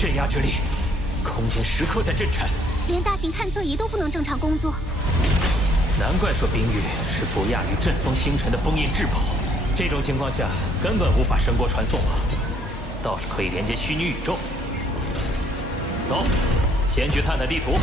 镇压之力，空间时刻在震颤，连大型探测仪都不能正常工作。难怪说冰域是不亚于阵风星辰的封印至宝。这种情况下，根本无法声波传送啊，倒是可以连接虚拟宇宙。走，先去探探地图。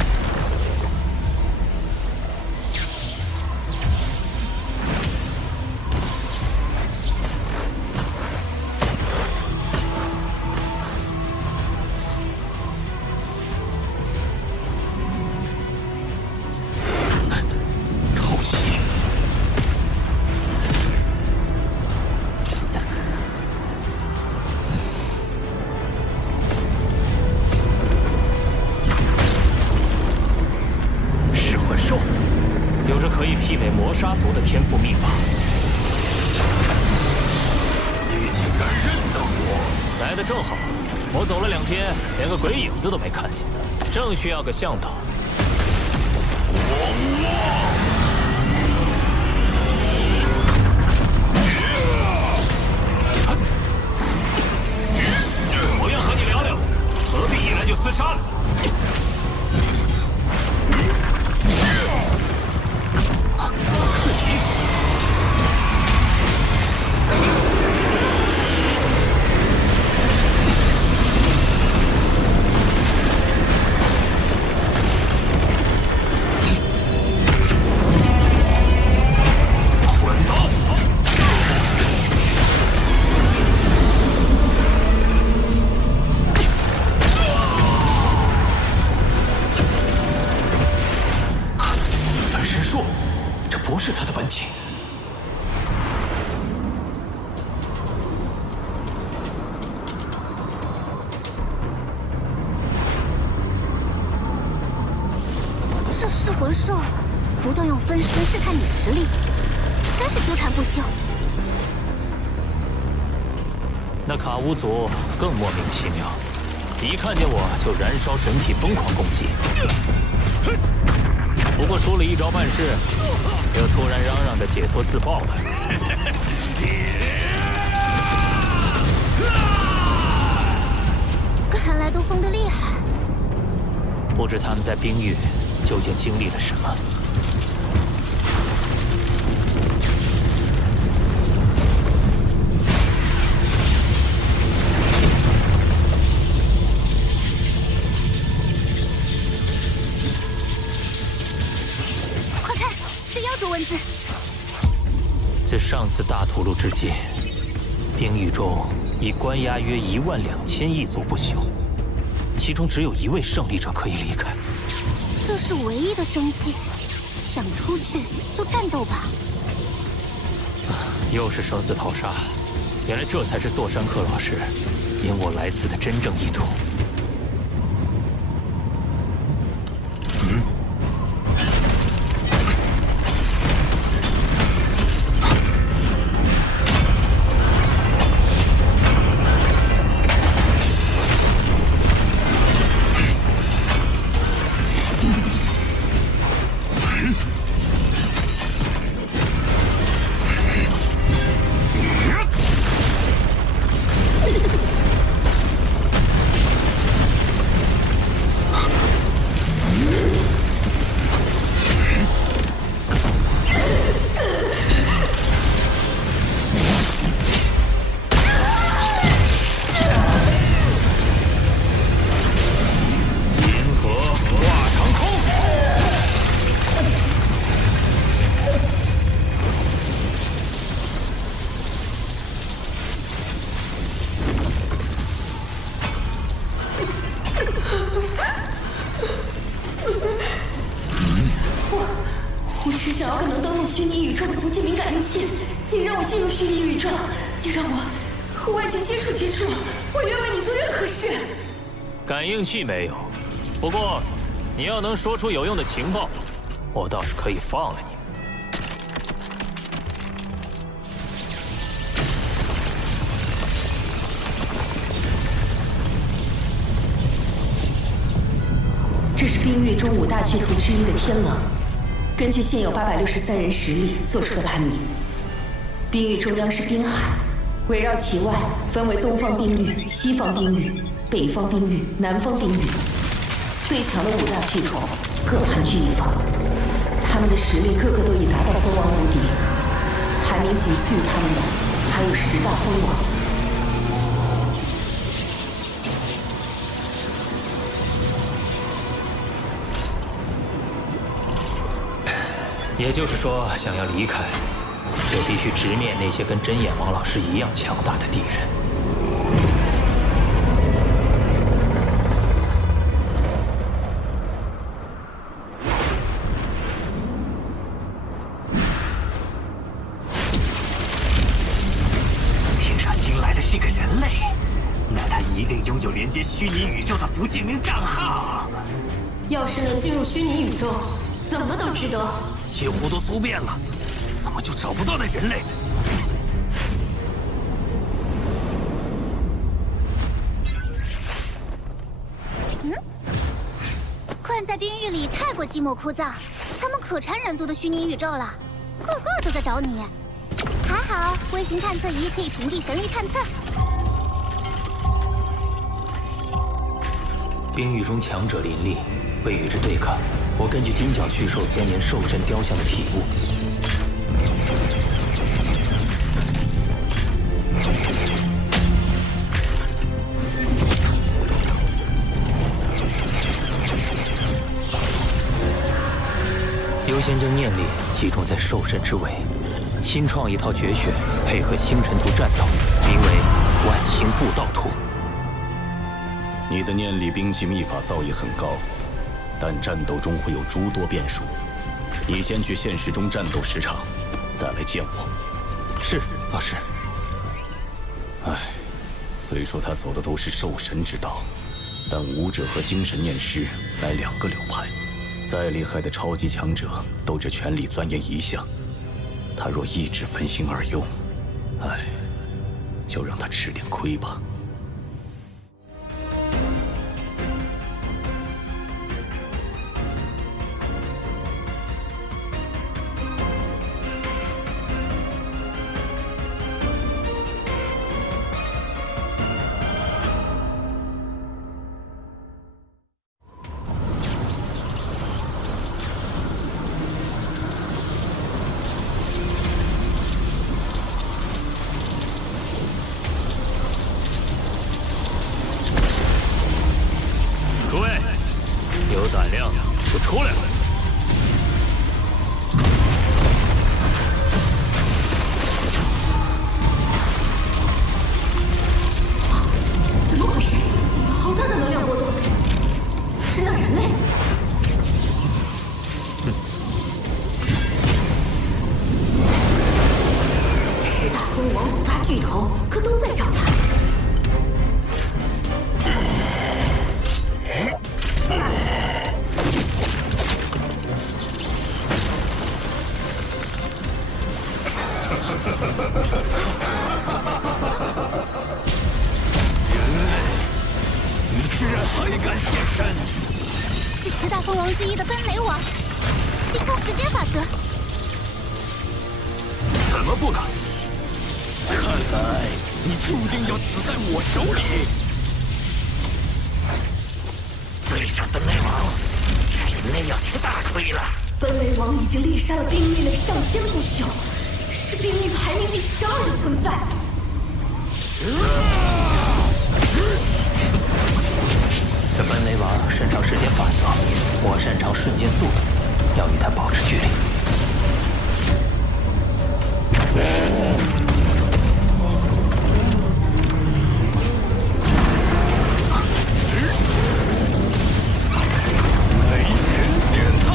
杀族的天赋秘法，你竟然认得我！来的正好，我走了2天，连个鬼影子都没看见，正需要个向导。我要和你聊聊，何必一来就厮杀呢？ 瞬移，混刀！分身术。 这不是他的本体。这噬魂兽不断用分身试探你实力，真是纠缠不休。那卡乌族更莫名其妙，一看见我就燃烧神体，疯狂攻击。不过输了一招半式，又突然嚷嚷着解脱自爆了。看来都疯得厉害。不知他们在冰域究竟经历了什么。快看，是妖族文字。自上次大屠戮至今，冰域中已关押约12000异族不朽，其中只有1位胜利者可以离开。这是唯一的生机，想出去就战斗吧。又是生死淘沙，原来这才是座山客老师引我来此的真正意图。感应器没有，不过你要能说出有用的情报，我倒是可以放了你。这是冰域中5大巨头之一的天狼，根据现有863人实力做出的排名。冰域中央是冰海，围绕其外分为东方冰域、西方冰域、北方冰域、南方冰域。最强的5大巨头各盘踞一方，他们的实力个个都已达到蜂王无敌，排名仅次于他们的还有10大蜂王。也就是说，想要离开，就必须直面那些跟针眼王老师一样强大的敌人。天上新来的是个人类，那他一定拥有连接虚拟宇宙的不记名账号。要是能进入虚拟宇宙，怎么都值得。几乎都搜遍了，怎么就找不到那人类？困在冰域里太过寂寞枯燥，他们可馋人族的虚拟宇宙了，个个都在找你。还好微型探测仪可以屏蔽神域探测。冰域中强者林立，为与之对抗，我根据金角巨兽钻研兽神雕像的体悟。优先将念力集中在兽神之尾，新创一套绝学，配合星辰图战斗，名为万星布道图。你的念力兵器秘法造诣很高，但战斗中会有诸多变数。你先去现实中战斗10场，再来见我。是，老师。唉，虽说他走的都是兽神之道，但武者和精神念师乃2个流派，再厉害的超级强者都只全力钻研一项。他若一直分心而用，唉，就让他吃点亏吧。有胆量就出来！怎么回事？好大的能量波动！是那人类？10大蜂王5大巨头可都在找他。你居然还敢现身！是10大蜂王之一的奔雷王，精通时间法则。怎么不敢？看来你注定要死在我手里。对上奔雷王，人类要吃大亏了。奔雷王已经猎杀了冰域内上千不朽，是冰域排名第12的存在。这奔雷王擅长时间法则，我擅长瞬间速度，要与他保持距离。雷神践踏！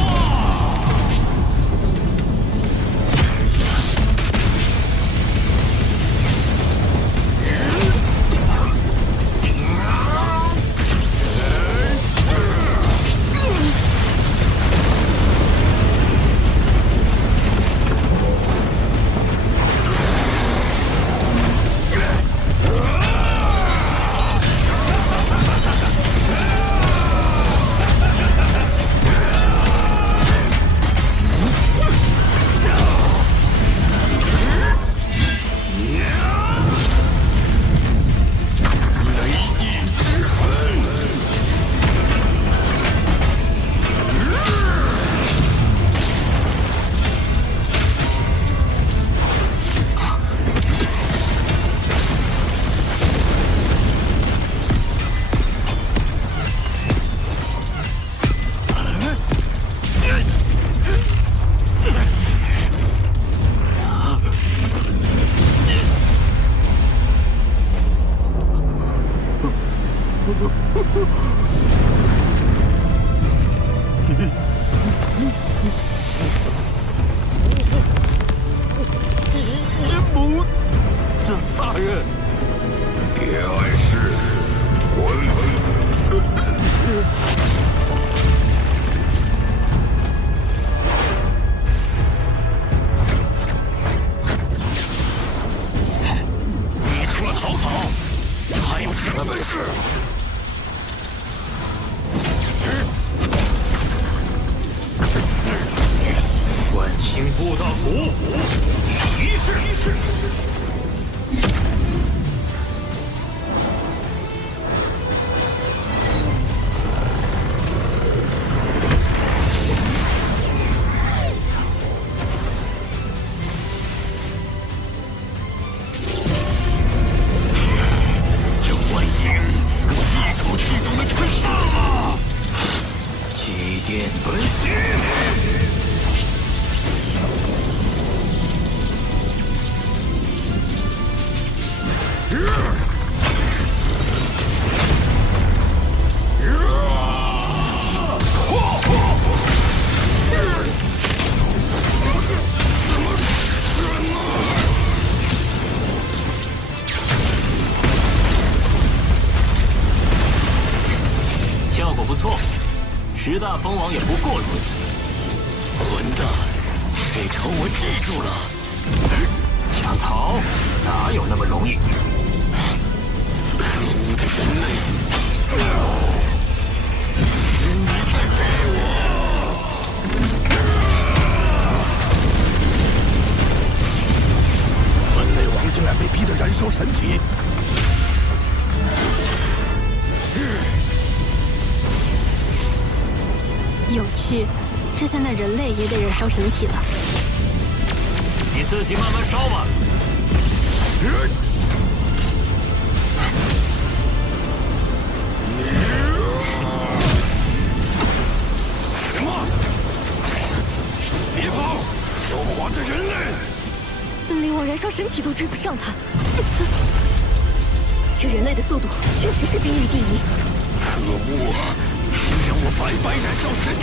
母子大人，别碍事，滚！你除了逃跑，还有什么本事？万青布道图，第一式。这幻影，我一口气都能吞下了。祭奠本心。效果不错，10大封王也不过如此。混蛋，这仇我记住了。想逃，哪有那么容易？可恶的人类！是你在逼我！本内王竟然被逼得燃烧神体！有趣，这下那人类也得燃烧神体了。你自己慢慢烧吧。什么？别跑！狡猾的人类！本内王燃烧神体都追不上他。这人类的速度确实是冰域第一。可恶！谁让我白白燃烧身体？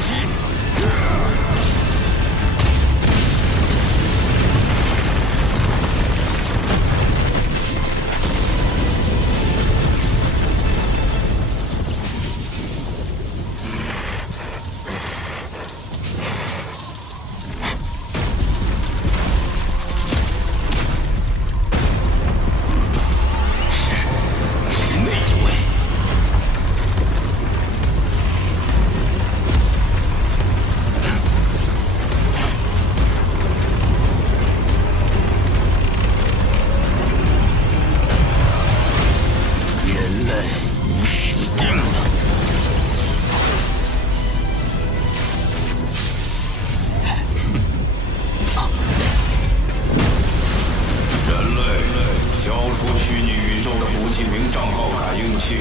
是那一位。人类，你死定了！人类，交出虚拟宇宙的不记名账号感应器，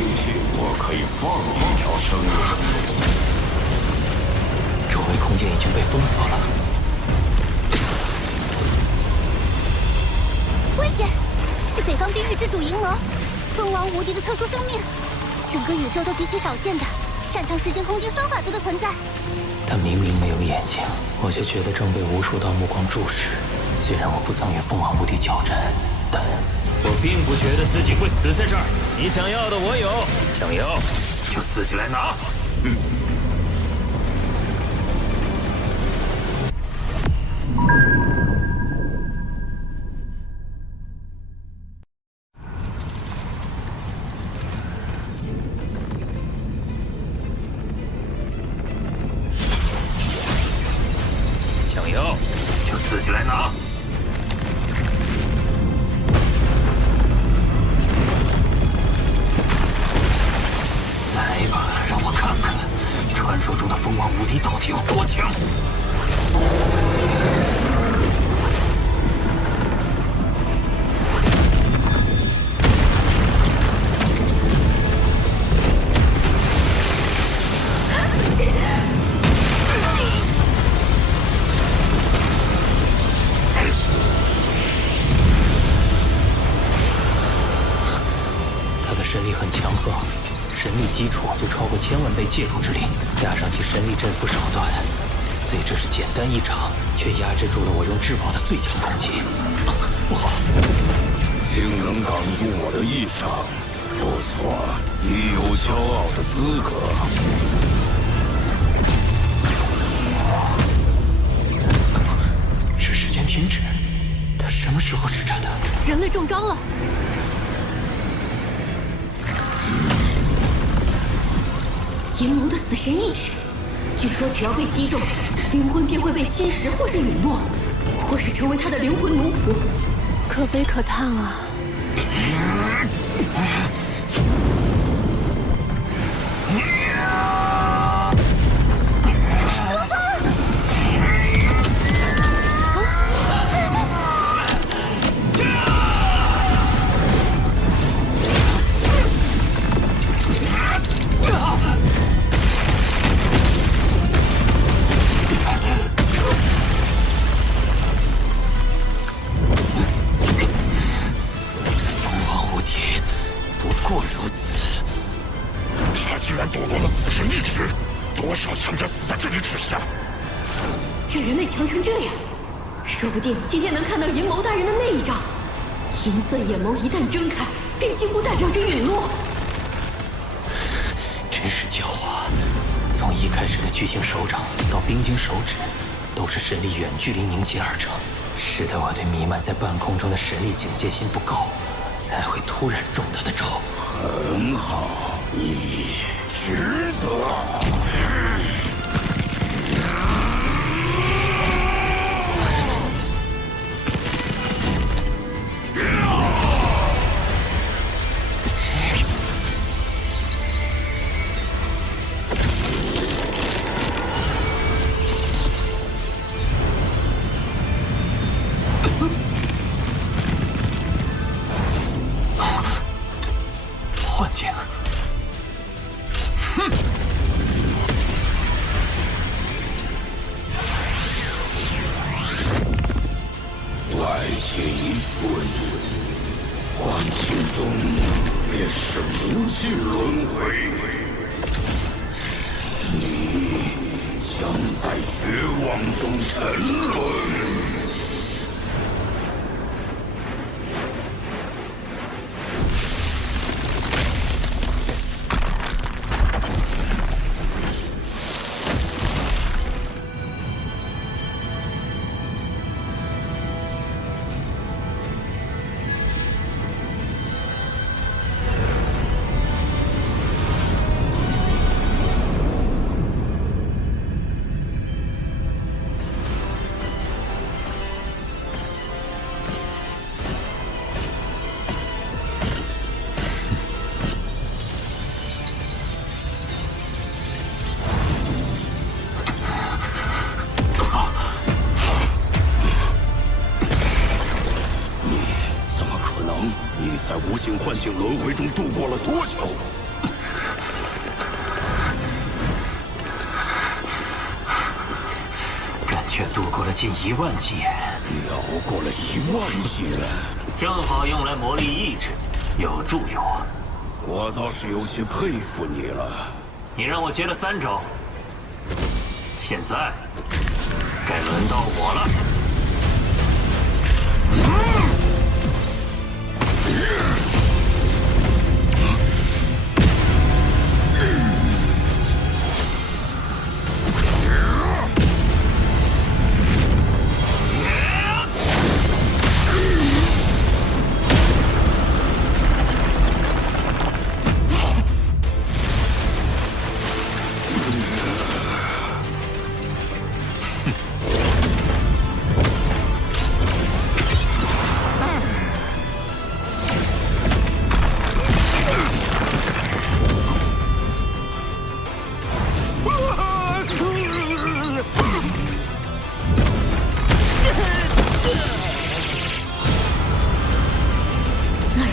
我可以放你一条生路。周围空间已经被封锁了。危险！是北方冰域之主银楼，蜂王无敌的特殊生命，整个宇宙都极其少见的，擅长时间空间双法则的存在。他明明没有眼睛，我却觉得正被无数道目光注视。虽然我不曾与凤凰无敌交战，但我并不觉得自己会死在这儿。你想要的我有，想要就自己来拿。想要就自己来拿。来吧，让我看看传说中的蜂王无敌到底有多强。他的神力很强横，神力基础就超过1000万倍借助之力，加上其神力镇服手段，虽只是简单一掌，却压制住了我用至宝的最强攻击。不好！竟能挡住我的一掌，不错，你有骄傲的资格。是时间停止，他什么时候施展的？人类中招了！阴谋的死神意志，据说只要被击中，灵魂便会被侵蚀或是陨落，或是成为他的灵魂奴仆，可悲可叹啊！这人类强成这样，说不定今天能看到阴谋大人的那一招。银色眼眸一旦睁开，便几乎代表着陨落。真是狡猾！从一开始的巨型手掌到冰晶手指，都是神力远距离凝结而成，使得我对弥漫在半空中的神力警戒心不高，才会突然中他的招。很好，你值得。幻境。外界一瞬，幻境中便是无尽轮回。你将在绝望中沉沦。在无尽幻境轮回中度过了多久？感觉度过了近1万纪元，你熬过了1万纪元，正好用来磨砺意志，有助于我。我倒是有些佩服你了。你让我接了3招，现在该轮到我了。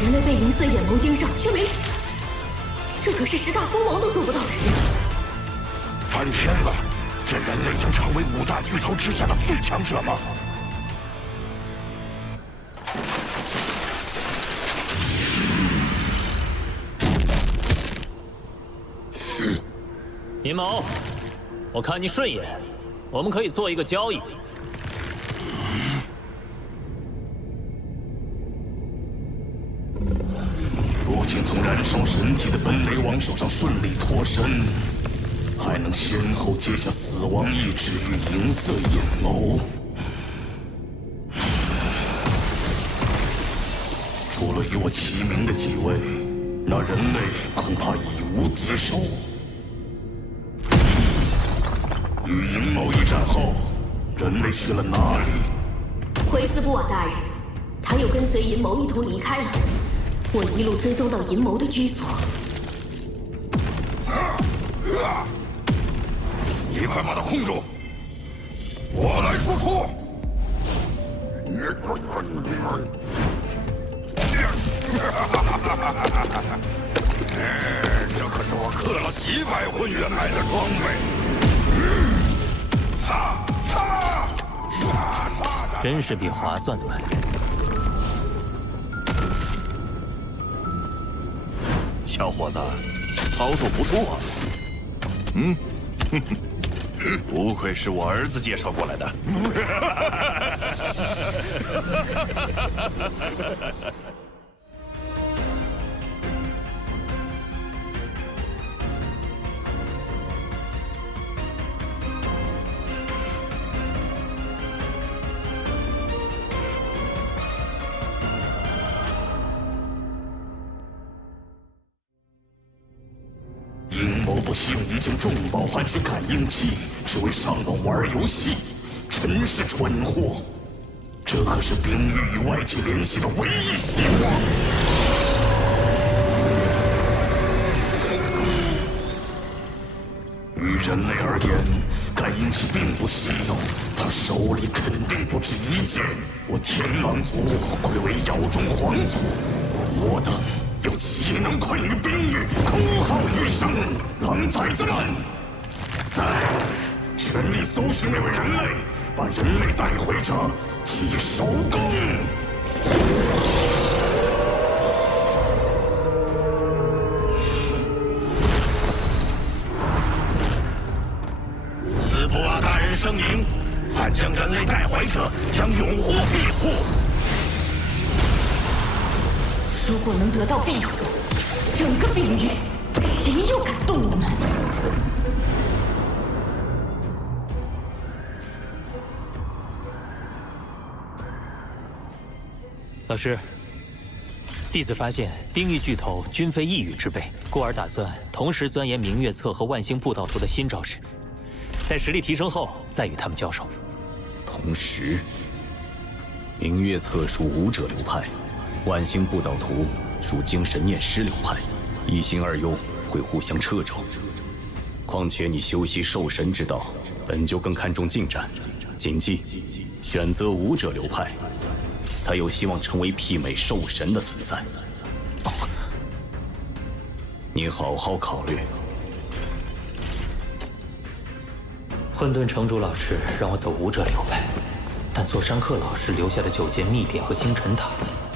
人类被银色眼眸盯上却没死，这可是10大蜂王都做不到的事。翻天了！这人类将成为5大巨头之下的最强者吗？阴谋，我看你顺眼，我们可以做一个交易。不仅从燃烧神体的本雷王手上顺利脱身，还能先后接下死亡意志与银色阴谋。除了与我齐名的几位，那人类恐怕已无敌手。与阴谋一战后，人类去了哪里？回斯布瓦大人，他又跟随阴谋一同离开了。我一路追踪到阴谋的居所。你快把他控住！我来输出。这可是我氪了几百魂元买的装备。真是笔划算的买卖。小伙子，操作不错。不愧是我儿子介绍过来的。阴谋不惜用一件重宝换取感应器，只为上网玩游戏，真是蠢货！这可是冰域与外界联系的唯一希望。于人类而言，感应器并不稀有，他手里肯定不止一件。我天狼族贵为妖中皇族，我等又岂能困于冰域，空耗余生？狼崽子们，在全力搜寻那位人类，把人类带回这即收工。斯布瓦大人声明：凡将人类带回者，将永获庇护。如果能得到庇护，整个冰域，谁又敢动我们？老师，弟子发现冰域巨头均非一羽之辈，故而打算同时钻研明月册和万星布道图的新招式，待实力提升后再与他们交手。同时，明月册属武者流派，万星布道图属精神念师流派，一心二用会互相掣肘。况且你修习兽神之道，本就更看重近战，谨记，选择武者流派，才有希望成为媲美兽神的存在。你好好考虑。混沌城主老师让我走武者流派，但座山客老师留下的9件秘典和星辰塔，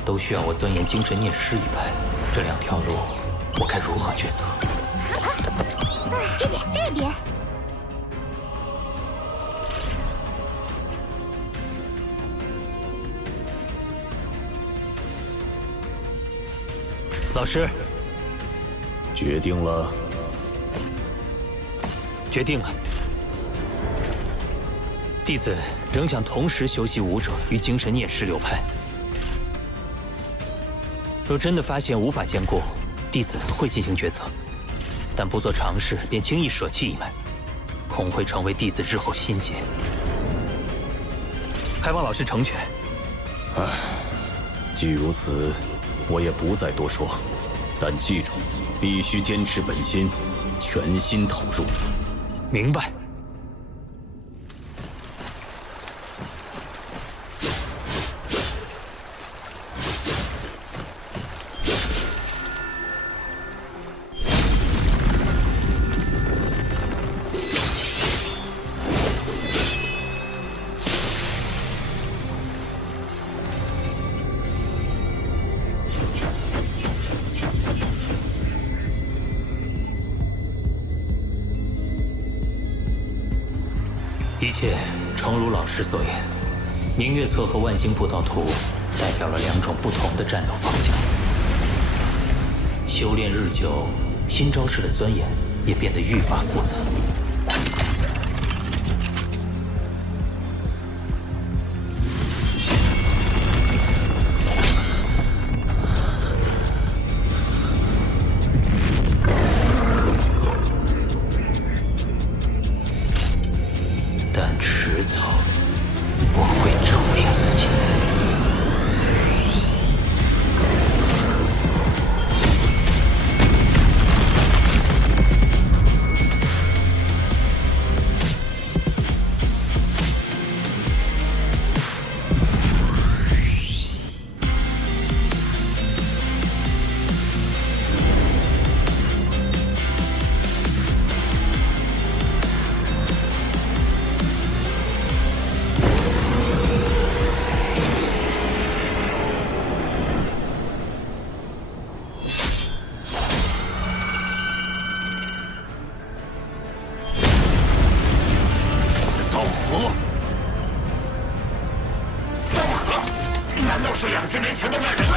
都需要我钻研精神念师一派。这2条路，我该如何抉择？这边。老师，决定了。决定了。弟子仍想同时修习武者与精神念师流派。若真的发现无法兼顾，弟子会进行抉择，但不做尝试便轻易舍弃一脉，恐会成为弟子日后心结。还望老师成全。既如此，我也不再多说，但记住，必须坚持本心，全心投入。明白。一切诚如老师所言，明月册和万星布道图代表了2种不同的战斗方向。修炼日久，新招式的钻研也变得愈发复杂。但迟早，我会证明自己。难道是2000年前的那人类？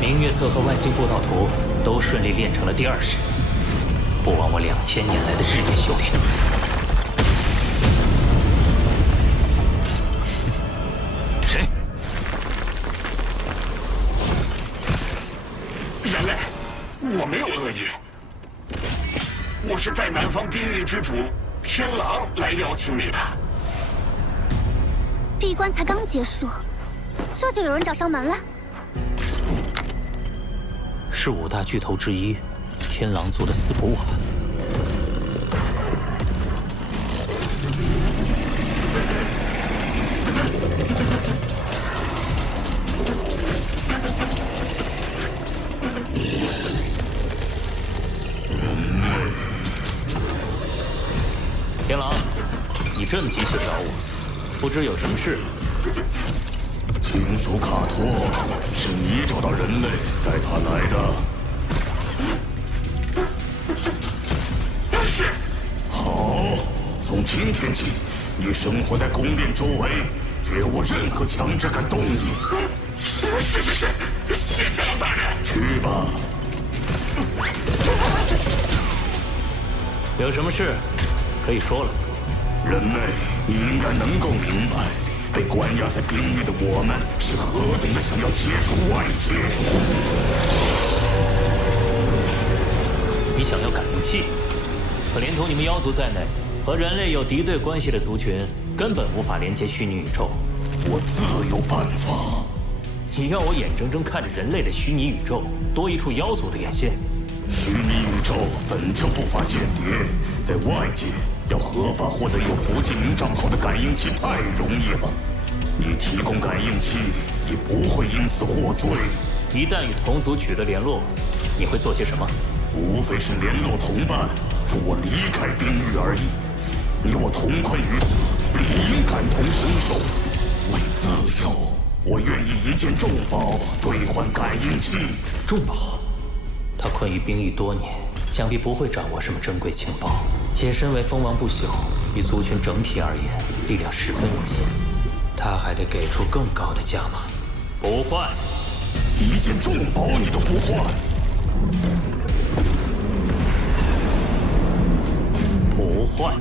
明月册和万星布道图都顺利练成了第2式，不枉我2000年来的日夜修炼。谁？人类，我没有恶意。我是带南方冰域之主天狼来邀请你的。闭关才刚结束，这就有人找上门了。是5大巨头之一，天狼族的斯普瓦。天狼，你这么急切找我，不知有什么事？听说卡托是你找到人类带他来的。是。好，从今天起，你生活在宫殿周围，绝无任何强者敢动你。是，谢天狼大人。去吧。有什么事可以说了。人类，你应该能够明白。被关押在冰域的我们，是何等的想要接触外界。你想要感应器，可连同你们妖族在内，和人类有敌对关系的族群，根本无法连接虚拟宇宙。我自有办法。你要我眼睁睁看着人类的虚拟宇宙多一处妖族的眼线？虚拟宇宙本就不乏间谍，在外界要合法获得有不记名账号的感应器太容易了。你提供感应器也不会因此获罪。一旦与同族取得联络，你会做些什么？无非是联络同伴，助我离开冰域而已。你我同困于此，理应感同身受。为自由，我愿意一件重宝兑换感应器。重宝？他困于冰域多年，想必不会掌握什么珍贵情报。且身为蜂王不朽，与族群整体而言，力量十分有限。他还得给出更高的价码。不换，一件重宝你都不换？不换。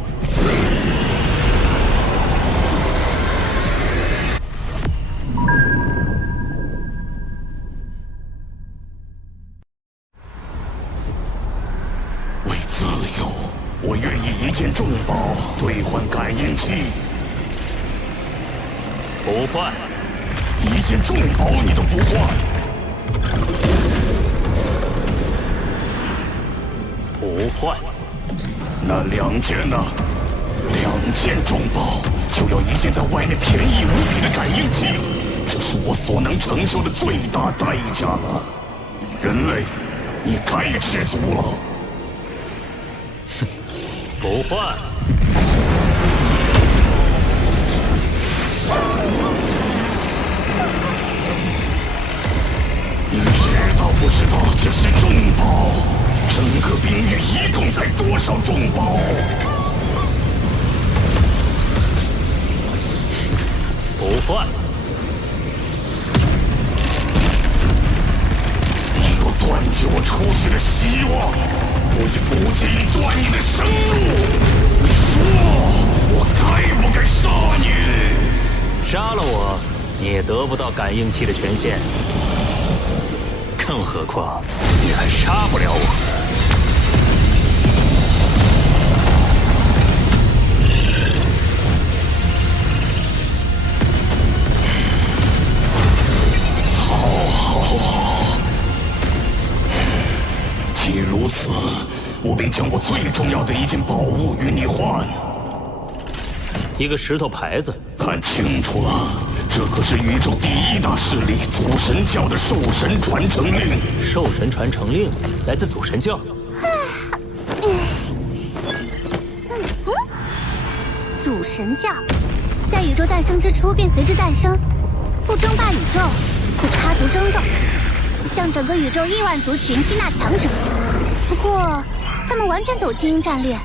为自由，我愿意一件重宝兑换感应器。不换，一件重宝你都不换？不换。那2件呢？2件重宝就要一件在外面便宜无比的感应器，这是我所能承受的最大代价了。人类，你该知足了。哼，不换。不知道这是重宝，整个冰域一共才多少重宝？不换。你若断绝我出去的希望，我也不介意断你的生路。你说，我该不该杀你？杀了我，你也得不到感应器的权限。更何况，你还杀不了我。好，既如此，我便将我最重要的一件宝物与你换。一个石头牌子，看清楚了，这可是宇宙第一大势力祖神教的兽神传承令。兽神传承令来自祖神教。祖神教在宇宙诞生之初便随之诞生，不争霸宇宙，不插足争斗，向整个宇宙亿万族群吸纳强者。不过，他们完全走精英战略，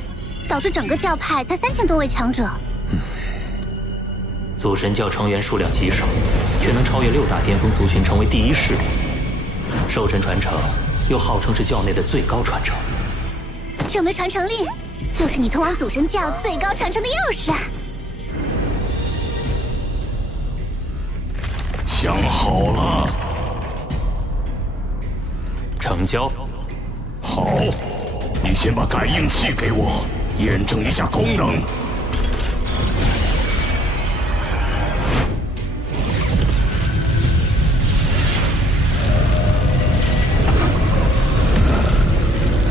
导致整个教派才3000多位强者。祖神教成员数量极少，却能超越6大巅峰族群，成为第一势力。兽神传承又号称是教内的最高传承。这枚传承令就是你通往祖神教最高传承的钥匙啊！想好了？成交。好，你先把感应器给我，验证一下功能。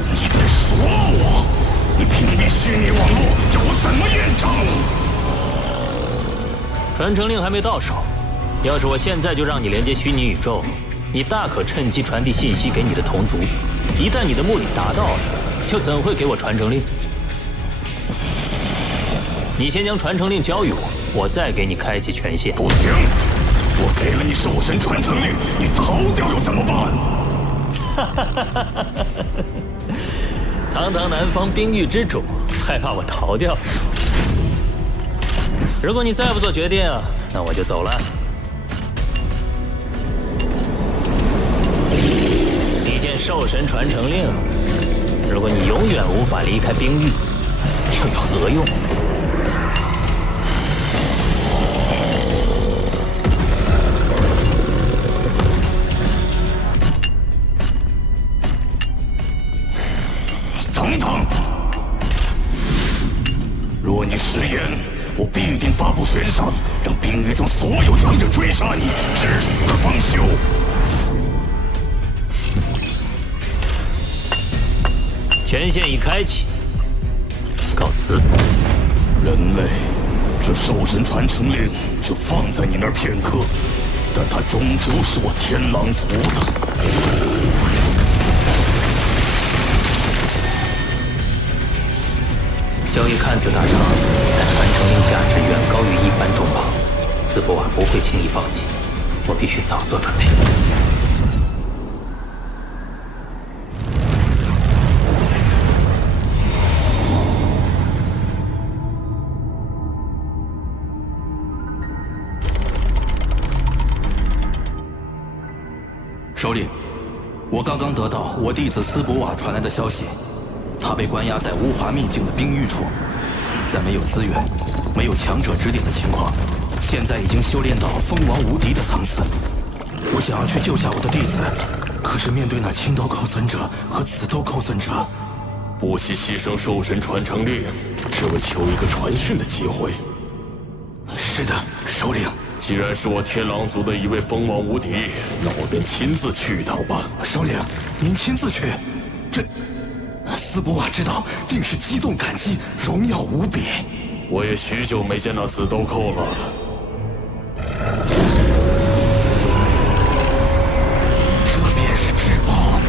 你在说我？你屏蔽虚拟网络，叫我怎么验证？传承令还没到手，要是我现在就让你连接虚拟宇宙，你大可趁机传递信息给你的同族。一旦你的目的达到了，又怎会给我传承令？你先将传承令交予我，我再给你开启权限。不行，我给了你兽神传承令，你逃掉又怎么办？堂堂南方冰域之主，害怕我逃掉？如果你再不做决定，那我就走了。一件兽神传承令，如果你永远无法离开冰域，又有何用？等等！若你食言，我必定发布悬赏，让冰域中所有强者追杀你，至死方休。权限已开启，告辞。人类，这兽神传承令就放在你那儿片刻，但它终究是我天狼族的。交易看似大伤，但传承令价值远高于一般重宝，斯波瓦不会轻易放弃，我必须早做准备。首领，我刚刚得到我弟子斯博瓦传来的消息，他被关押在无华秘境的冰域处，在没有资源、没有强者指点的情况，现在已经修炼到封王无敌的层次。我想要去救下我的弟子，可是面对那青斗寇存者和紫斗寇存者，不惜牺牲兽神传承令，只为求一个传讯的机会。是的，首领。既然是我天狼族的一位封王无敌，那我便亲自去一趟吧。首领，您亲自去，这斯博瓦知道定是激动感激，荣耀无比。我也许久没见那紫斗寇了。这便是至宝。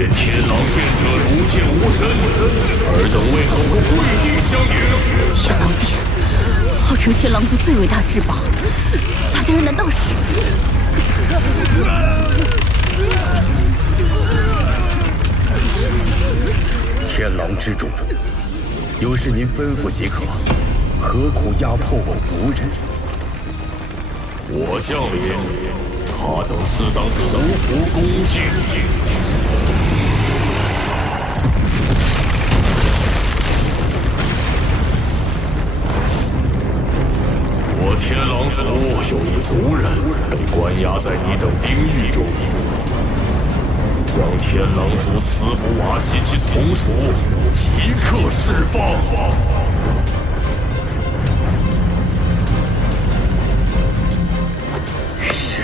见天狼殿者如见吾身，尔等为何不跪地相迎？天狼殿，号称天狼族最伟大至宝，来的人难道是？天狼之主，有事您吩咐即可，何苦压迫我族人？我降临，他等自当匍匐恭敬。我天狼族有一族人被关押在你等兵狱中，将天狼族斯普瓦及其从属即刻释放。是。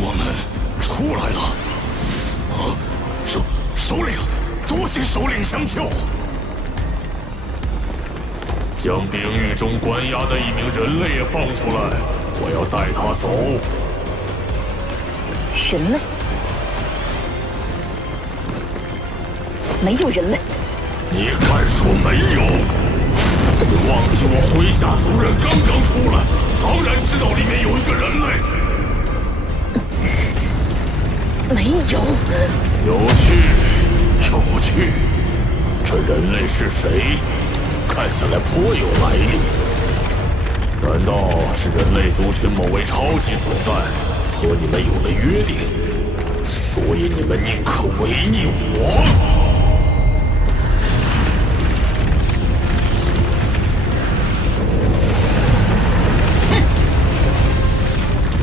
我们出来了！啊，首领，多谢首领相救。将兵狱中关押的一名人类也放出来，我要带他走。人类？没有人类。你敢说没有？你忘记我麾下族人刚刚出来，当然知道里面有一个人类。没有。有趣，有趣。这人类是谁？看下来颇有来历。难道是人类族群某位超级存在和你们有了约定，所以你们宁可违逆我？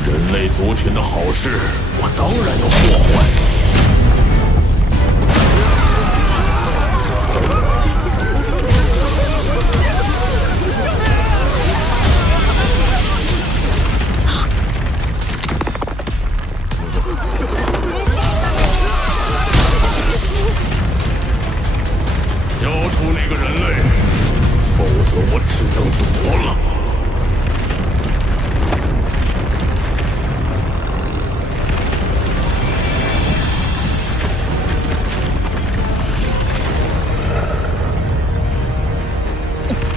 人类族群的好事，我当然要破坏。交出那个人类，否则我只能躲了。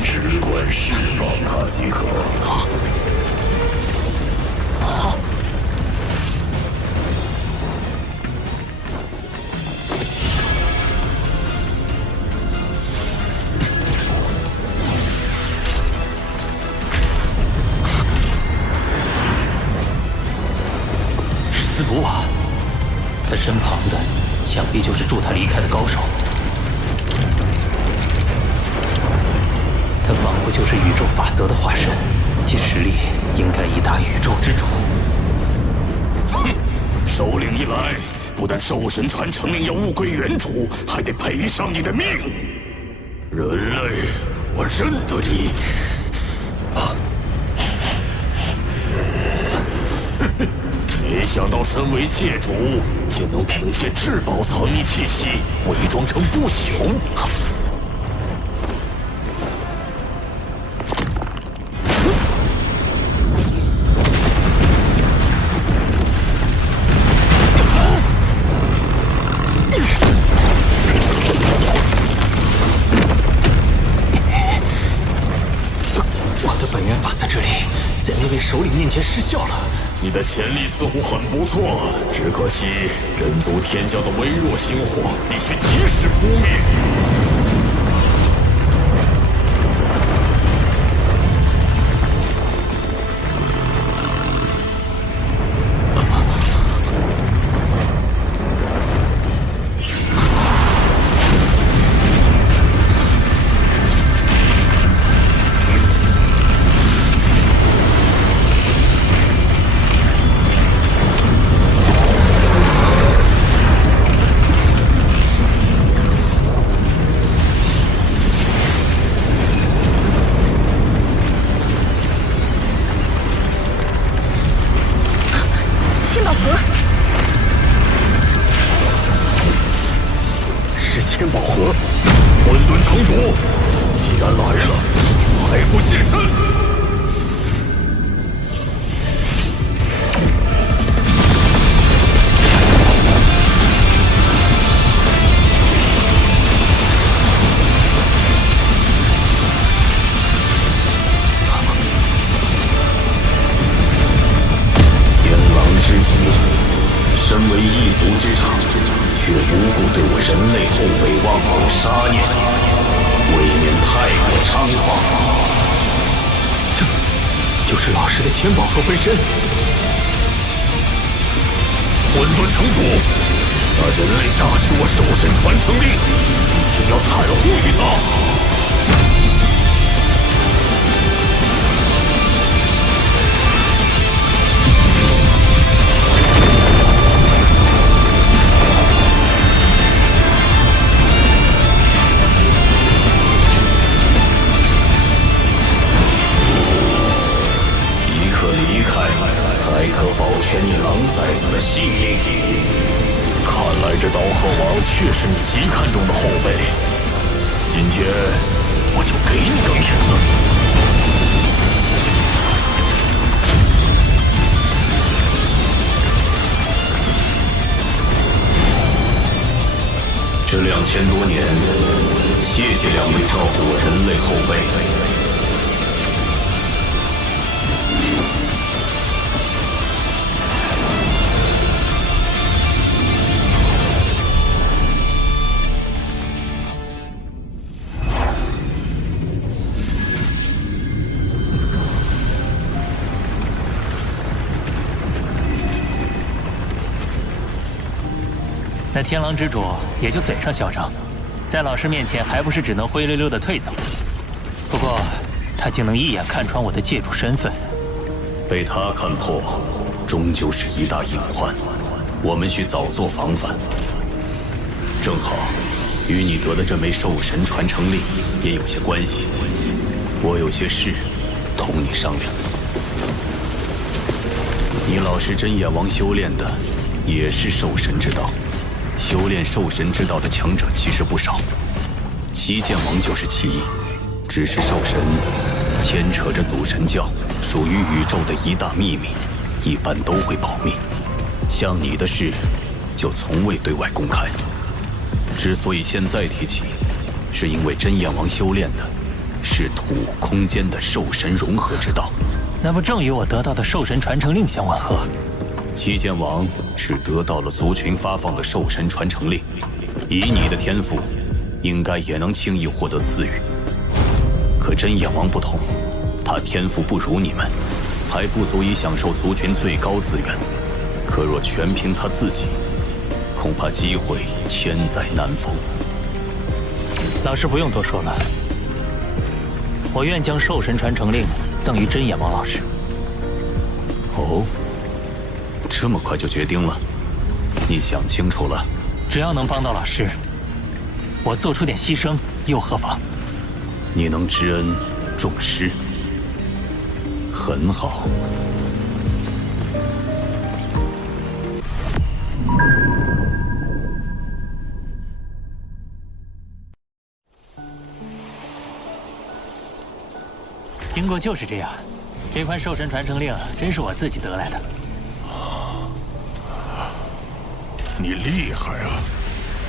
只管释放他即可。好。是斯普瓦，他身旁的想必就是助他离开的高手。他仿佛就是宇宙法则的化身，其实力应该已达宇宙之主。哼，首领一来，不但兽神传承令要物归原主，还得赔上你的命。人类，我认得你。没想到身为界主，竟能凭借至宝藏匿气息，伪装成不朽。我的本源法在这里，在那位首领面前失效了。你的潜力似乎很不错，只可惜人族天骄的微弱星火必须及时扑灭。天宝盒。混沌城主，既然来了，还不现身？天狼之主，身为一族之长，却无故对我人类后辈妄动杀念，未免太过猖狂。这就是老师的千宝盒分身。混沌城主，那人类榨取我兽神传承令，你竟要袒护于他？离开，还可保全你狼崽子的性命。看来这刀鹤王确是你极看重的后辈，今天我就给你个面子。这2000多年，谢谢两位照顾我人类后辈。那天狼之主也就嘴上嚣张，在老师面前还不是只能灰溜溜的退走。不过他竟能一眼看穿我的借主身份，被他看破，终究是一大隐患。我们需早做防范。正好，与你得的这枚兽神传承令也有些关系。我有些事同你商量。你老师真眼王修炼的也是兽神之道。修炼兽神之道的强者其实不少，七剑王就是其一。只是兽神牵扯着祖神教，属于宇宙的一大秘密，一般都会保密。像你的事，就从未对外公开。之所以现在提起，是因为真眼王修炼的是土空间的兽神融合之道。那不正与我得到的兽神传承令相吻合？七剑王是得到了族群发放的兽神传承令，以你的天赋，应该也能轻易获得赐予。可真眼王不同，他天赋不如你们，还不足以享受族群最高资源。可若全凭他自己，恐怕机会千载难逢。老师不用多说了，我愿将兽神传承令赠予真眼王老师。哦。这么快就决定了？你想清楚了？只要能帮到老师，我做出点牺牲又何妨？你能知恩重施，很好。经过就是这样，这块兽神传承令真是我自己得来的。你厉害啊！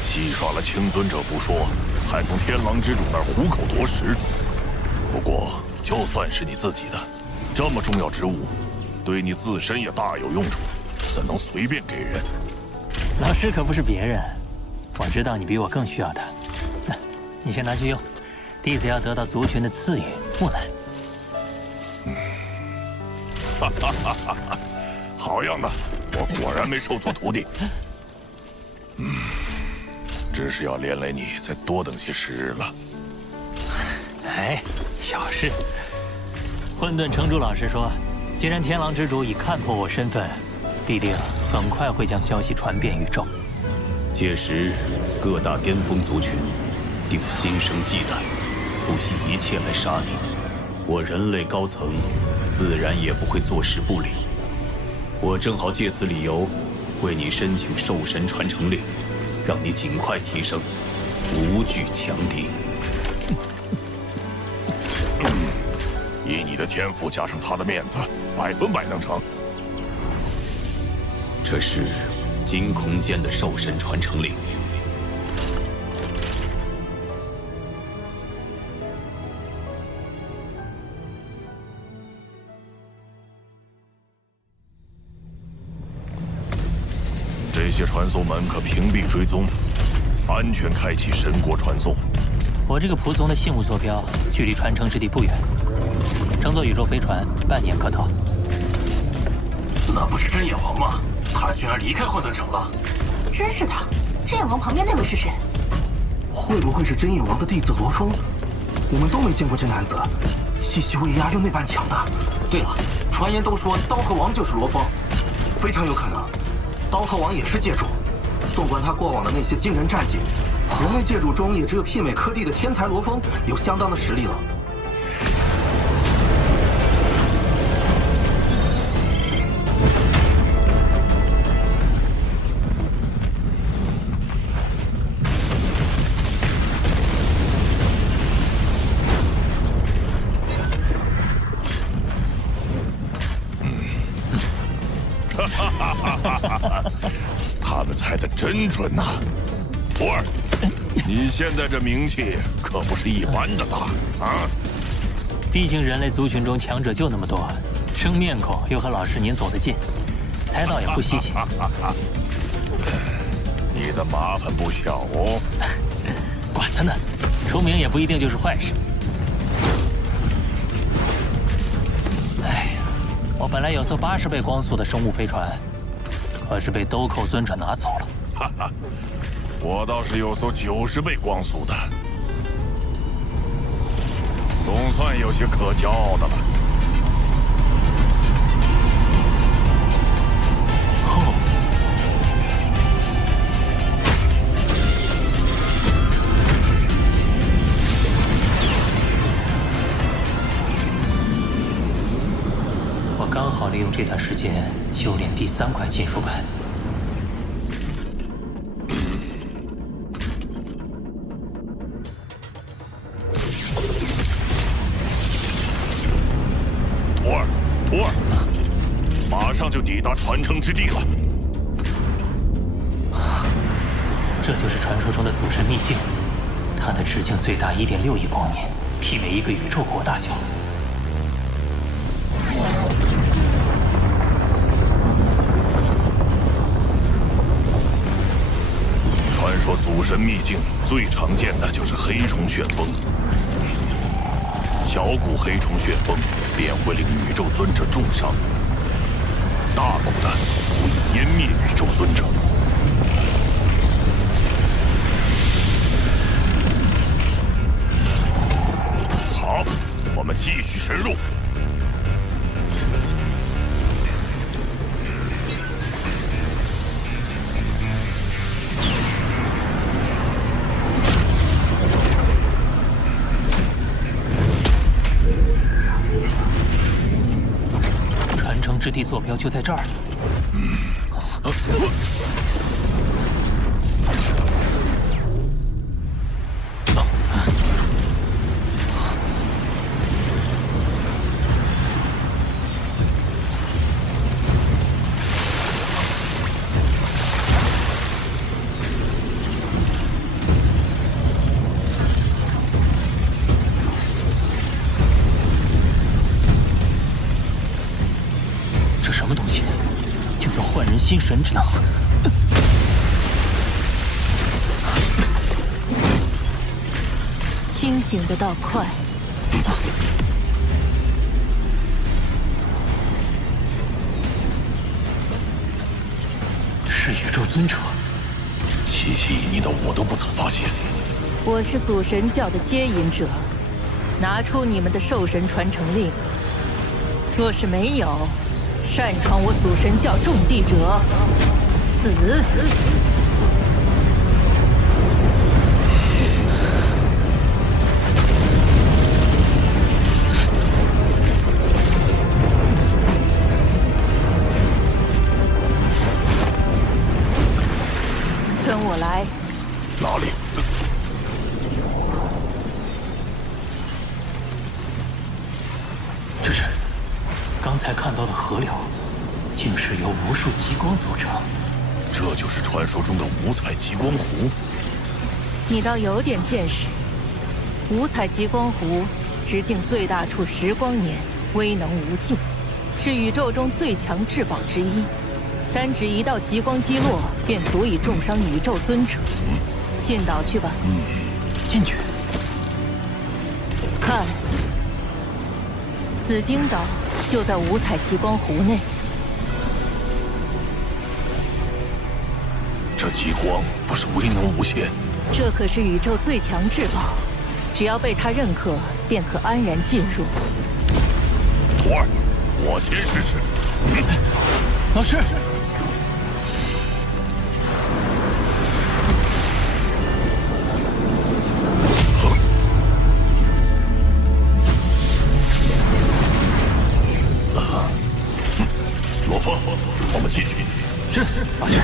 戏耍了青尊者不说，还从天狼之主那儿虎口夺食。不过，就算是你自己的，这么重要之物，对你自身也大有用处，怎能随便给人？老师可不是别人，我知道你比我更需要它。那，你先拿去用。弟子要得到族群的赐予，不难。哈哈哈哈哈！好样的，我果然没收错徒弟。只是要连累你再多等些时日了。哎，小事。混沌城主老师说，既然天狼之主已看破我身份，必定很快会将消息传遍宇宙。届时，各大巅峰族群定心生忌惮，不惜一切来杀你。我人类高层自然也不会坐视不理。我正好借此理由，为你申请兽神传承令，让你尽快提升，无惧强敌。以你的天赋加上他的面子，100%能成。这是金空间的兽神传承令。这些传送门可屏蔽追踪，安全开启神国传送。我这个仆从的信物坐标距离传承之地不远，乘坐宇宙飞船半年可到。那不是真眼王吗？他居然离开混沌城了。真是的，真眼王旁边那位是谁？会不会是真眼王的弟子罗峰？我们都没见过这男子，气息威压又那般强大。对了，传言都说刀客王就是罗峰，非常有可能。刀客王也是界主，纵观他过往的那些惊人战绩，人类界主中也只有媲美柯蒂的天才罗峰有相当的实力了。他们猜得真准呐！徒儿，你现在这名气可不是一般的大啊！毕竟人类族群中强者就那么多，生面孔又和老师您走得近，猜到也不稀奇。你的麻烦不小哦。管他呢，出名也不一定就是坏事。哎呀，我本来有艘80倍光速的生物飞船，可是被兜寇尊者拿走了。哈哈，我倒是有艘90倍光速的，总算有些可骄傲的了。哦，我刚好利用这段时间修炼第3块金属板。徒儿，马上就抵达传承之地了。这就是传说中的祖神秘境，它的直径最大1.6亿光年，媲美一个宇宙国大小。传说祖神秘境最常见的就是黑虫旋风，小股黑虫旋风便会令宇宙尊者重伤，大股的足以湮灭宇宙尊者。好，我们继续深入。之地坐标就在这儿。心神之能，清醒的倒快。是宇宙尊者，气息旖旎的我都不曾发现。我是祖神教的接引者，拿出你们的兽神传承令。若是没有，擅闯我祖神教重地者，死！跟我来。哪里？到的河流，竟是由无数极光组成。这就是传说中的五彩极光湖。你倒有点见识。五彩极光湖直径最大处10光年，威能无尽，是宇宙中最强至宝之一。单指一道极光击落，便足以重伤宇宙尊者。进岛去吧。进去。看，紫荆岛就在五彩极光湖内。这极光不是威能无限？这可是宇宙最强至宝，只要被他认可，便可安然进入。徒儿，我先试试。老师。罗峰，我们进去。是，老师。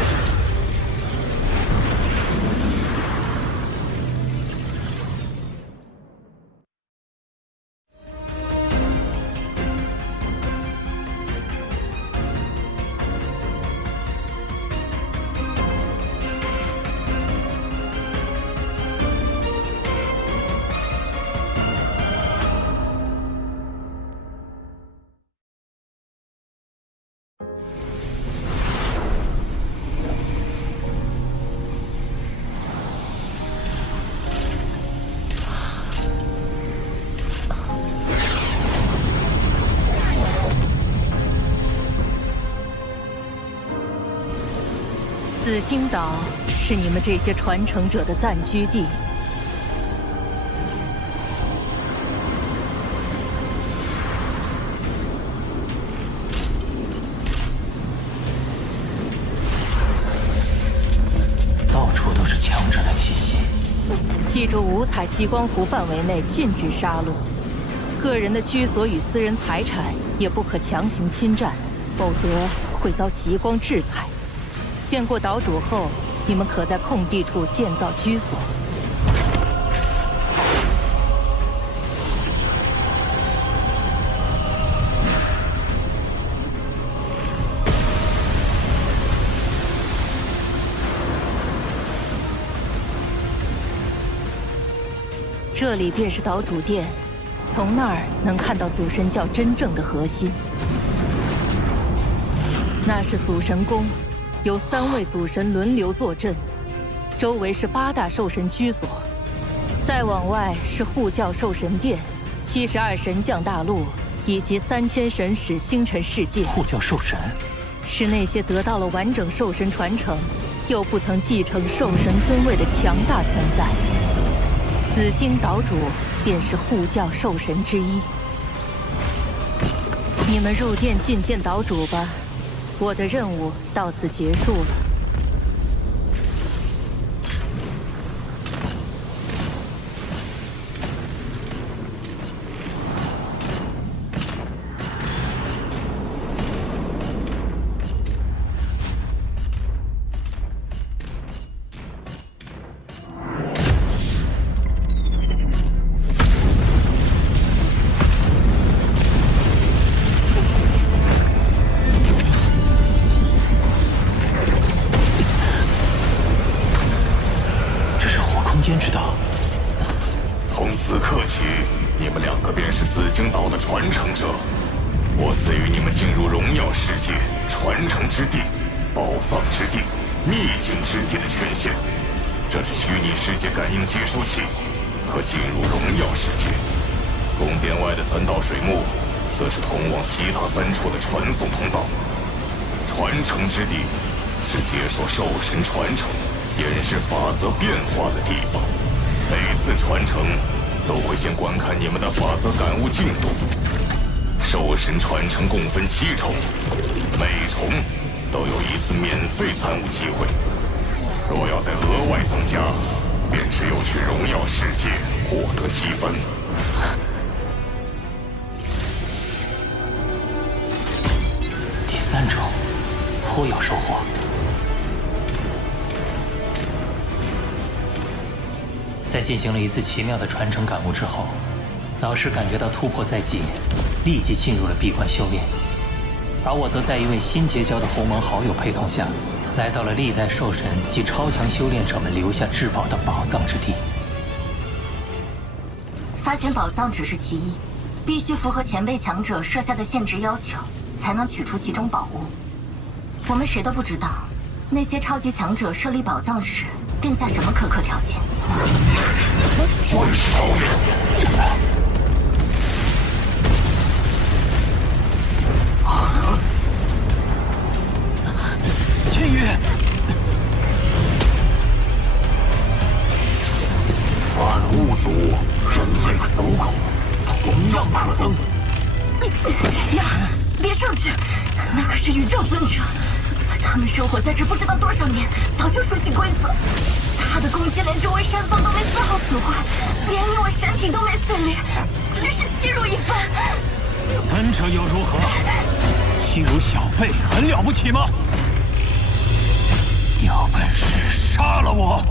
紫荆岛是你们这些传承者的暂居地。到处都是强者的气息。记住，五彩极光湖范围内禁止杀戮，个人的居所与私人财产也不可强行侵占，否则会遭极光制裁。见过岛主后，你们可在空地处建造居所。这里便是岛主殿，从那儿能看到祖神教真正的核心。那是祖神宫。由3位祖神轮流坐镇，周围是8大兽神居所，再往外是护教兽神殿、72神将大陆以及3000神使星辰世界。护教兽神是那些得到了完整兽神传承，又不曾继承兽神尊位的强大存在。紫荆岛主便是护教兽神之一。你们入殿觐见岛主吧。我的任务到此结束了。间之道。从此刻起，你们2个便是紫荆岛的传承者。我赐予你们进入荣耀世界、传承之地、宝藏之地、秘境之地的权限。这是虚拟世界感应接收器，可进入荣耀世界。宫殿外的3道水幕，则是通往其他3处的传送通道。传承之地是接受兽神传承、演示法则变化的地方。每次传承都会先观看你们的法则感悟进度。兽神传承共分7重，每重都有1次免费参悟机会。若要再额外增加，便只有去荣耀世界获得积分。第3重，颇有收获。在进行了一次奇妙的传承感悟之后，老师感觉到突破在即，立即进入了闭关修炼。而我则在一位新结交的鸿蒙好友陪同下，来到了历代兽神及超强修炼者们留下至宝的宝藏之地。发现宝藏只是其一，必须符合前辈强者设下的限制要求，才能取出其中宝物。我们谁都不知道，那些超级强者设立宝藏时定下什么苛刻条件。最是讨厌。千羽，暗物族，人类的走狗，同样可憎。呀，别上去，那可是宇宙尊者，他们生活在这不知道多少年，早就熟悉规则。他的攻击连周围山峰都没丝毫损坏，连你我身体都没碎裂，真是欺辱一番。尊者又如何？欺辱小辈很了不起吗？有本事杀了我！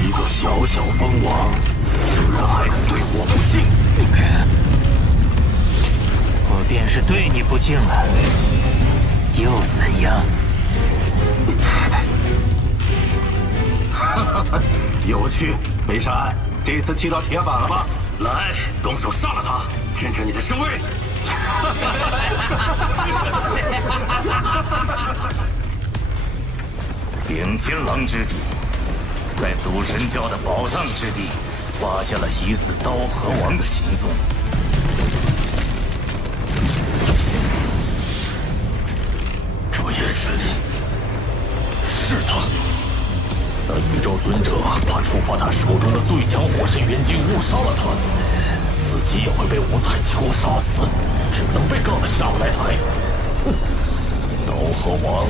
一个小小蜂王，竟然还敢对我不敬！我便是对你不敬了，又怎样？有趣，梅山，这次踢到铁板了吧？来，动手杀了他，振振你的声威！顶天狼之主在祖神教的宝藏之地发现了疑似刀河王的行踪。这眼神是他。那宇宙尊者怕触发他手中的最强火神元晶误杀了他，自己也会被五彩气功杀死，只能被杠得下不来台。哼，刀河王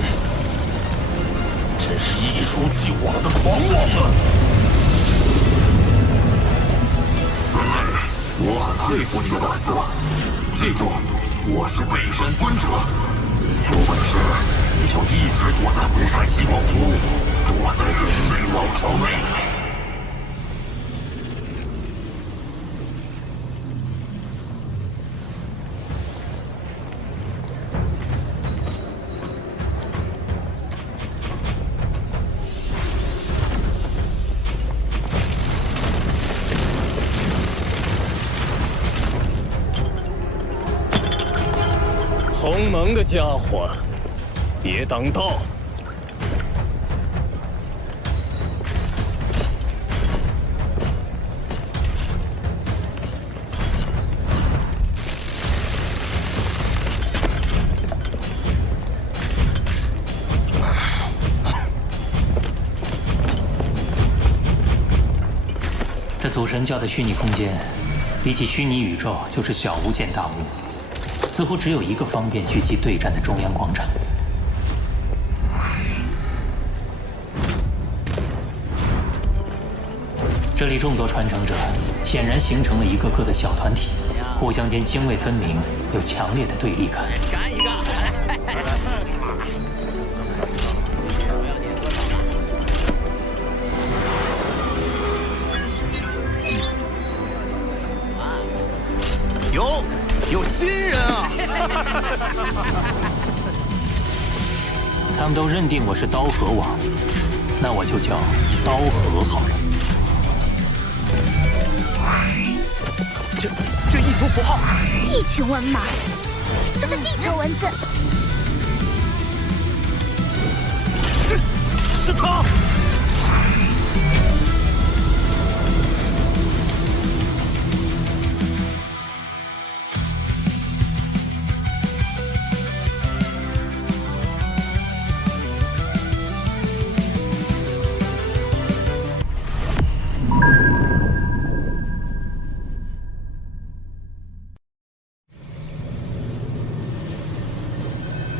真是一如既往的狂妄啊！我很佩服你的胆色，记住，我是北山尊者，有本事你就一直躲在五彩激光湖，躲在人类王朝内。鸿蒙的家伙，别挡道！这祖神教的虚拟空间，比起虚拟宇宙就是小巫见大巫。似乎只有一个方便聚集对战的中央广场。这里众多传承者显然形成了一个个的小团体，互相间泾渭分明，有强烈的对立感。干一个！有新人啊！他们都认定我是刀河王，那我就叫刀河好了。这一族符号，一群文盲，这是地球文字。是他！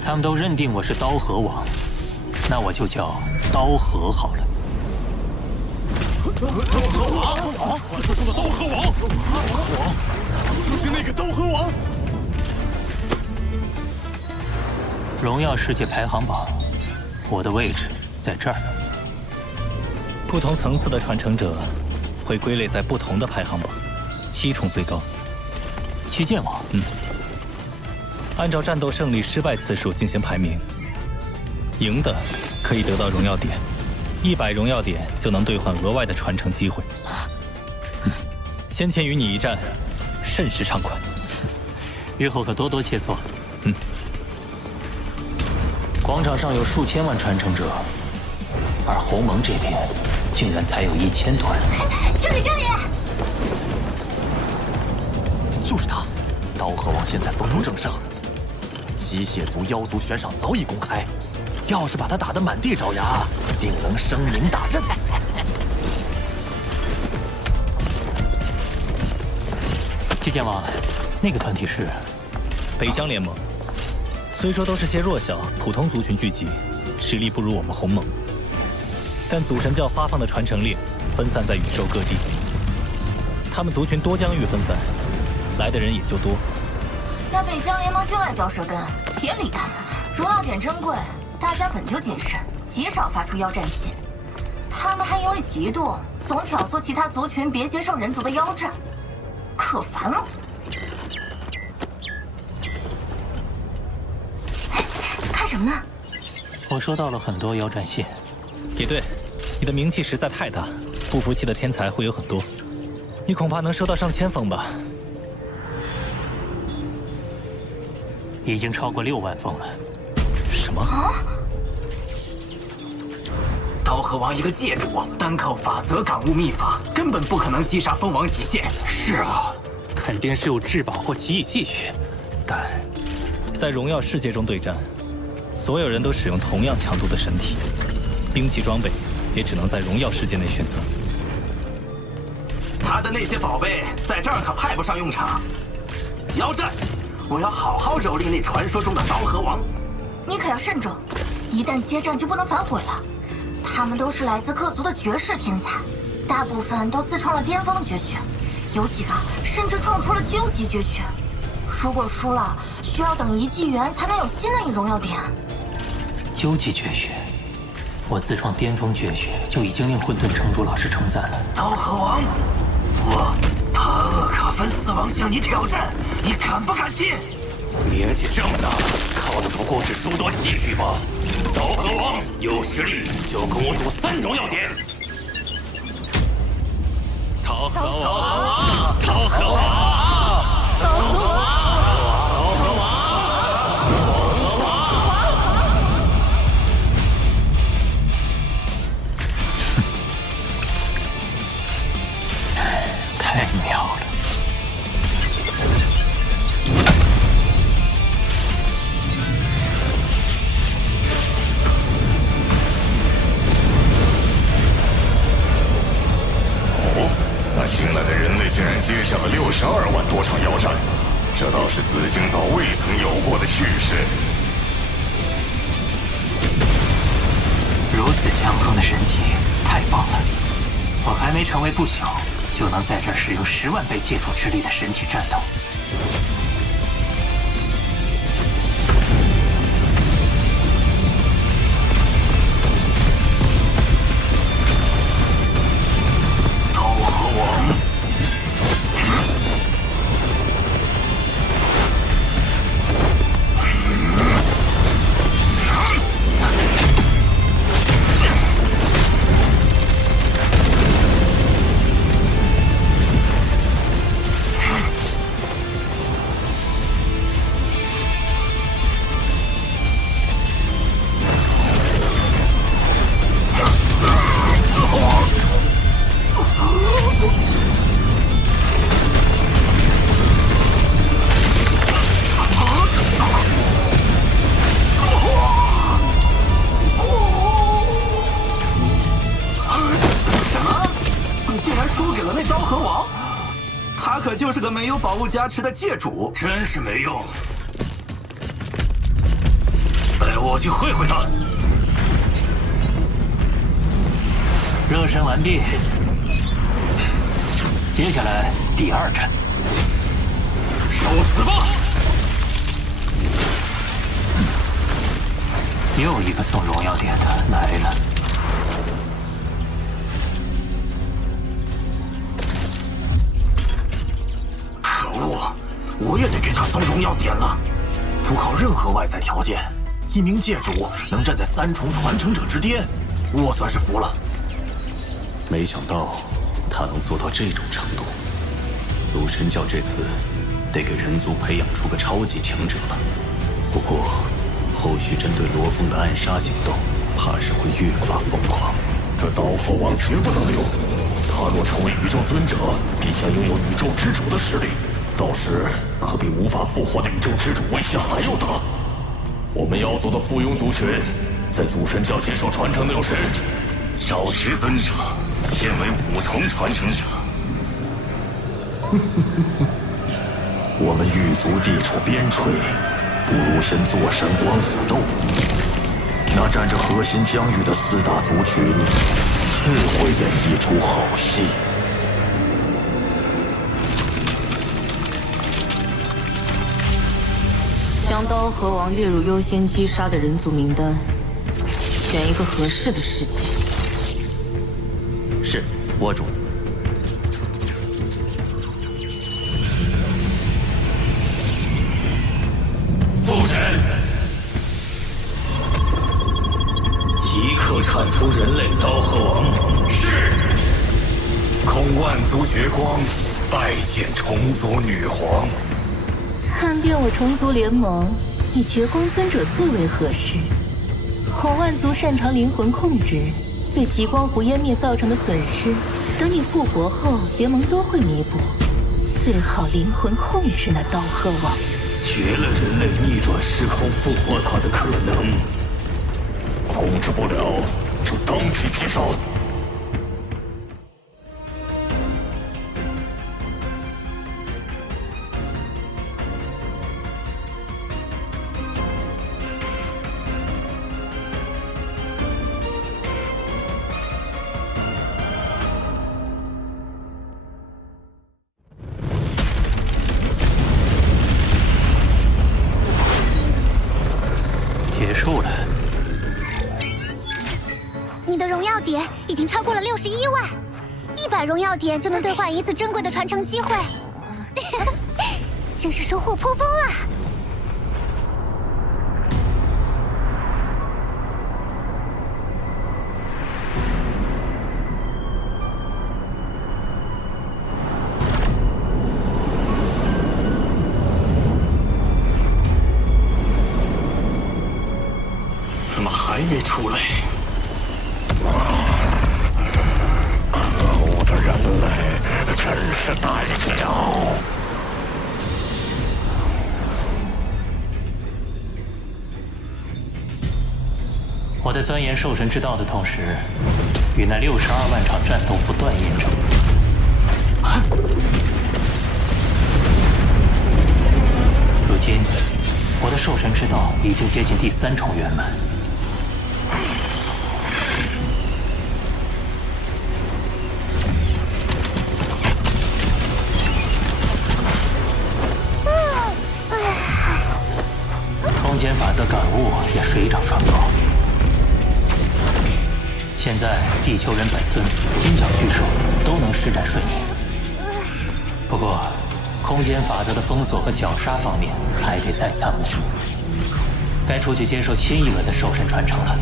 他们都认定我是刀河王，那我就叫刀河好了。刀河王，传说中的刀河王，就是那个刀河王。荣耀世界排行榜，我的位置在这儿。不同层次的传承者会归类在不同的排行榜，7重最高。七剑王，按照战斗胜利失败次数进行排名，赢的可以得到荣耀点，100荣耀点就能兑换额外的传承机会。先前与你一战，甚是畅快，日后可多多切磋。广场上有数千万传承者，而鸿蒙这边竟然才有1000团。这里！就是他，刀河王现在风头正盛，机械族、妖族悬赏早已公开，要是把他打得满地找牙，定能声名大振。祭剑王，那个团体是北疆联盟。虽说都是些弱小普通族群聚集，实力不如我们鸿蒙，但祖神教发放的传承令分散在宇宙各地，他们族群多疆域分散，来的人也就多。那北疆联盟就爱嚼舌根，别理他们。荣耀点珍贵，大家本就谨慎，极少发出邀战信。他们还因为嫉妒，总挑唆其他族群别接受人族的邀战，可烦了。看什么呢？我收到了很多邀战信。也对，你的名气实在太大，不服气的天才会有很多，你恐怕能收到上千封吧。已经超过6万封了。什么？刀河王一个界主，单靠法则感悟秘法，根本不可能击杀蜂王极限。是啊，肯定是有至宝或奇异技艺，但在荣耀世界中对战，所有人都使用同样强度的神体，兵器装备也只能在荣耀世界内选择。他的那些宝贝在这儿可派不上用场。妖战，我要好好蹂躏那传说中的刀河王。你可要慎重，一旦接战就不能反悔了。他们都是来自各族的绝世天才，大部分都自创了巅峰绝学，有几个甚至创出了究极绝学。如果输了，需要等1纪元才能有新的一荣耀点。究极绝学，我自创巅峰绝学就已经令混沌城主老师称赞了。刀河王，我帕厄卡芬四王向你挑战，你敢不敢去？年纪这么大了，靠的不过是诸多技术吧？刀河王有实力就跟我赌3荣耀点。刀河王，刀河王，刀河王，刀河王，刀河王。太妙了。那新来的人类竟然接下了62万多场妖战，这倒是紫金岛未曾有过的趋势。如此强横的神体，太棒了！我还没成为不朽，就能在这儿使用10万倍界主之力的神体战斗。就是个没有宝物加持的界主，真是没用。带我去会会他。热身完毕，接下来第2战，受死吧！又一个送荣耀点的来了。可恶，我也得给他送荣耀点了。不靠任何外在条件，一名界主能站在3重传承者之巅，我算是服了。没想到他能做到这种程度。祖神教这次得给人族培养出个超级强者了。不过，后续针对罗峰的暗杀行动，怕是会越发疯狂。这刀后王绝不能留，他若成为宇宙尊者，必将拥有宇宙之主的实力，到时可比无法复活的宇宙之主威胁还要大。我们妖族的附庸族群，在祖神教接受传承的有谁？少时尊者现为5重传承者。我们狱卒地处边陲，不如先坐山观虎斗。那占着核心疆域的4大族群，自会演绎出好戏。将刀河王列入优先击杀的人族名单，选一个合适的时机。是，我主。父神，即刻铲除人类刀河王。是。恐万族绝光，拜见虫族女皇。看遍我虫族联盟，以绝光尊者最为合适。恐万族擅长灵魂控制，被极光湖湮灭造成的损失，等你复活后，联盟都会弥补。最好灵魂控制那刀河王，绝了人类逆转时空复活他的可能。控制不了，就当即击杀。结束了。你的荣耀点已经超过了61万，100荣耀点就能兑换1次珍贵的传承机会，真是收获颇丰啊！怎么还没出来？可恶的人类，真是胆小！我在钻研兽神之道的同时，与那62万场战斗不断验证。如今，我的兽神之道已经接近第3重圆满。空间法则感悟也水涨船高。现在，地球人本尊、金角巨兽都能施展瞬移。不过，空间法则的封锁和绞杀方面还得再参悟。该出去接受新一轮的兽神传承了。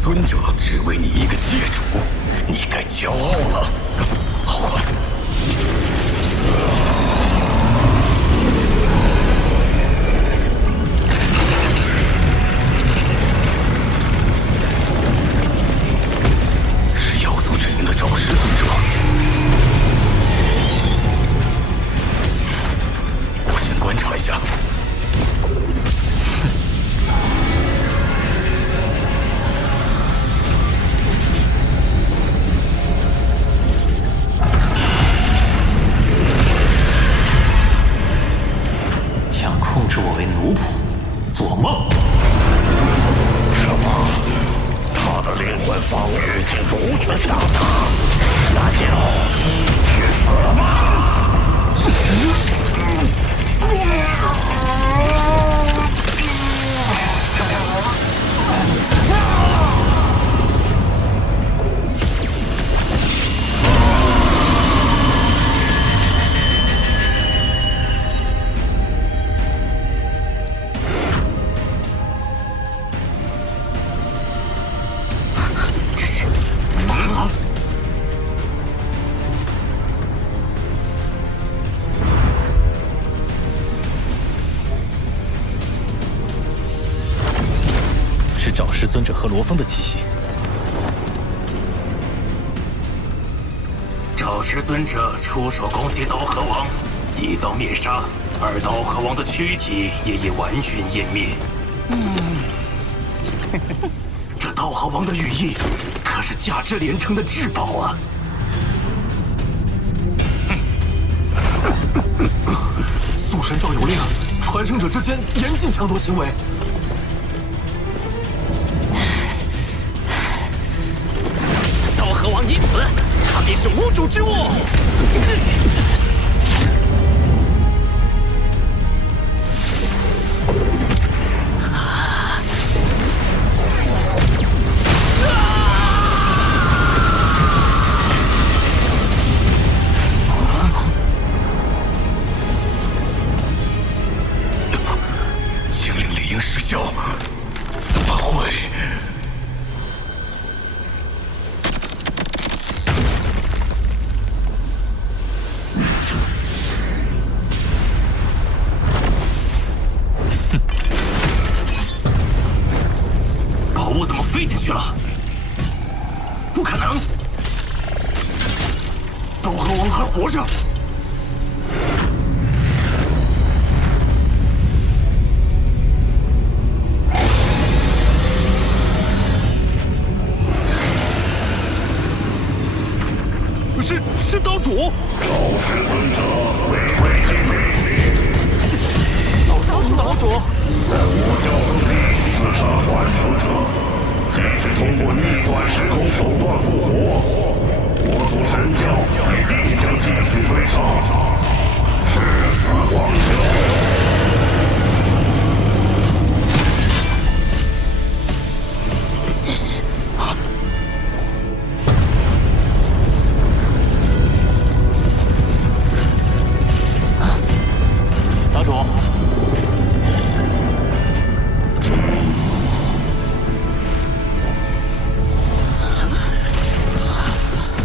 尊者只为你一个界主，你该骄傲了。好快！是妖族阵营的招式尊者。方已经如此强大，那就去死吧！找师尊者和罗峰的气息。找师尊者出手攻击刀河王，已遭灭杀，而刀河王的躯体也已完全湮灭。这刀河王的羽翼可是价值连城的至宝啊！祖神教有令，传承者之间严禁抢夺行为。刀河王已死，他便是无主之物。精灵理应失效，怎么会？宝物怎么飞进去了？不可能！刀河王还活着。是刀主。赵师尊者为魏晋命令。岛主，在我教中刺杀传承者，即使通过逆转时空手段复活，我族神教也必将继续追杀，至死方休。岛主。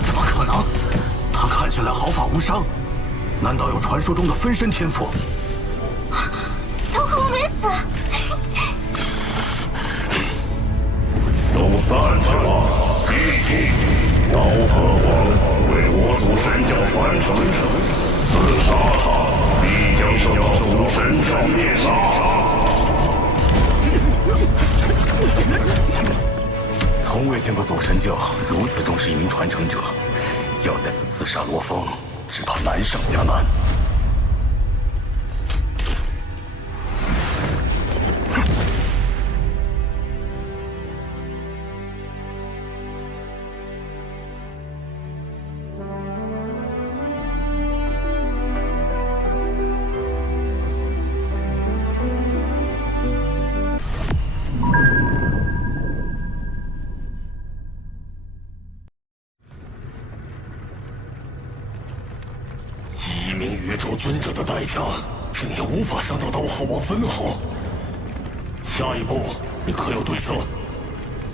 怎么可能？他看起来毫发无伤，难道有传说中的分身天赋？刀河王没死。都散去吧！记住，刀河王为我族神教传承者，刺杀他必将受到族神教灭杀。从未见过祖神教如此重视一名传承者，要在此刺杀罗峰，只怕难上加难。一名宇宙尊者的代价，是你无法伤到刀河王分毫。下一步，你可有对策？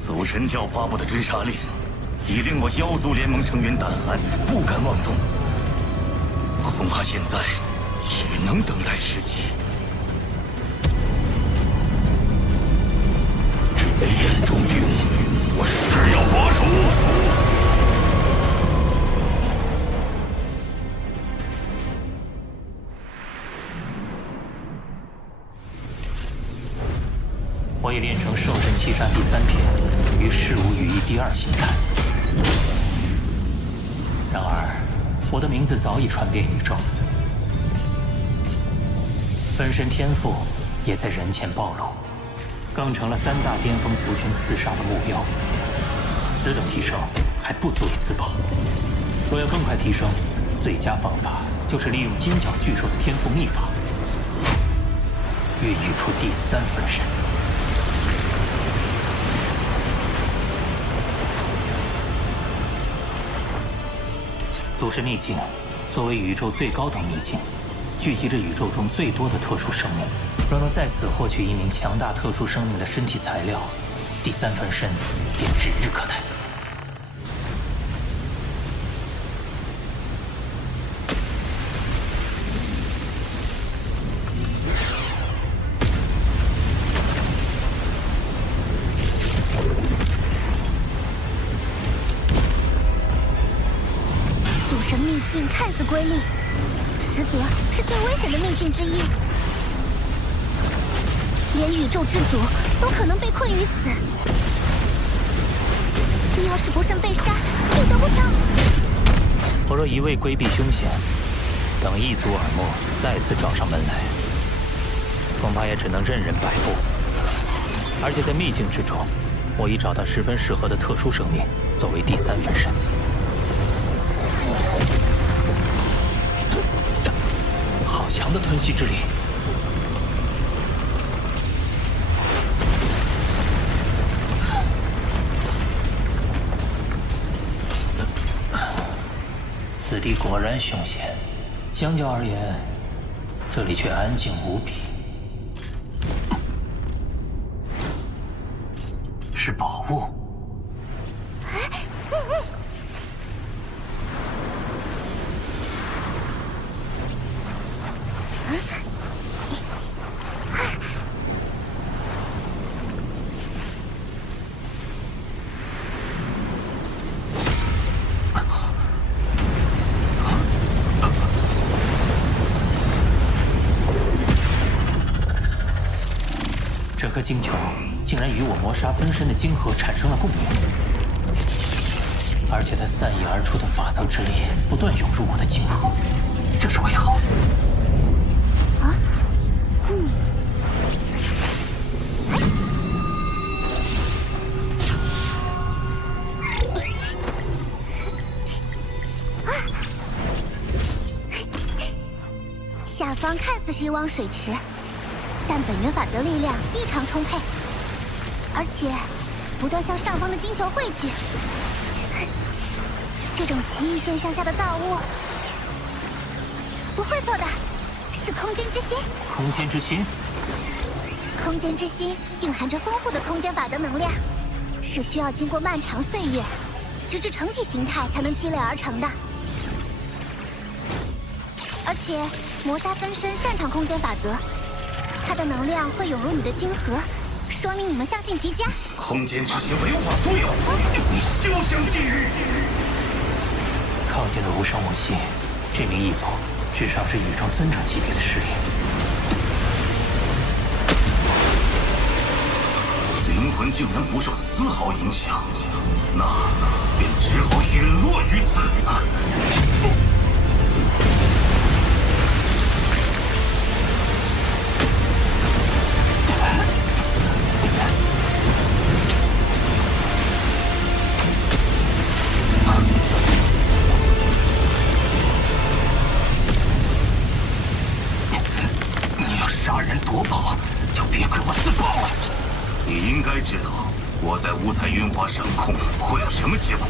祖神教发布的追杀令，已令我妖族联盟成员胆寒，不敢妄动。恐怕现在只能等待时机。这枚眼中钉，我誓要拔除。我已练成兽神七杀第3篇与事无羽翼第2形态。然而，我的名字早已传遍宇宙，分身天赋也在人前暴露，更成了3大巅峰族群刺杀的目标。此等提升还不足以自保。若要更快提升，最佳方法就是利用金角巨兽的天赋秘法，孕育出第3分身。祖神秘境作为宇宙最高等秘境，聚集着宇宙中最多的特殊生命。若能在此获取一名强大特殊生命的身体材料，第3分身便指日可待。祖神秘境看似瑰丽，实则是最危险的秘境之一。连宇宙之主都可能被困于此。你要是不慎被杀，必得不偿。我若一味规避凶险，等一族耳目再次找上门来，恐怕也只能任人摆布。而且在秘境之中，我已找到十分适合的特殊生命作为第3分身。好强的吞噬之力！此地果然凶险，相较而言，这里却安静无比。是宝物。这颗晶球竟然与我魔杀分身的晶核产生了共鸣，而且它散溢而出的法则之力不断涌入我的晶核，这是为何？下方看似是一汪水池，但本源法则力量异常充沛，而且不断向上方的晶球汇聚。这种奇异现象下的造物，不会错的，是空间之心。空间之心？空间之心蕴含着丰富的空间法则能量，是需要经过漫长岁月，直至成体形态才能积累而成的。而且魔杀分身擅长空间法则，它的能量会涌入你的晶核，说明你们相性极佳。空间之心为我所有，你休想觊觎！靠近了无声无息，这名异族至少是宇宙尊者级别的实力。灵魂竟然不受丝毫影响，那便只好陨落于此。你要杀人夺宝，就别怪我自爆了。你应该知道我在五彩云华掌控会有什么结果。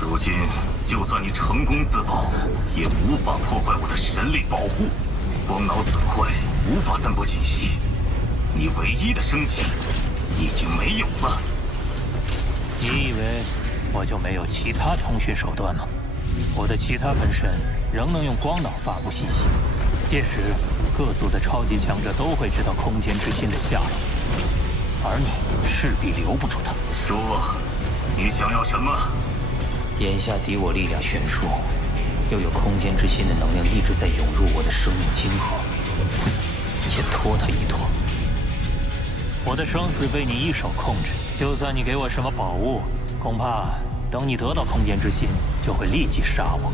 如今，就算你成功自爆，也无法破坏我的神力保护。光脑损坏，无法散播信息。你唯一的生机已经没有了。你以为我就没有其他通讯手段吗？我的其他分身仍能用光脑发布信息，届时各族的超级强者都会知道空间之心的下落，而你势必留不住他。说，你想要什么？眼下敌我力量悬殊，又有空间之心的能量一直在涌入我的生命晶核，先拖他一拖。我的生死被你一手控制，就算你给我什么宝物，恐怕等你得到空间之心，就会立即杀我。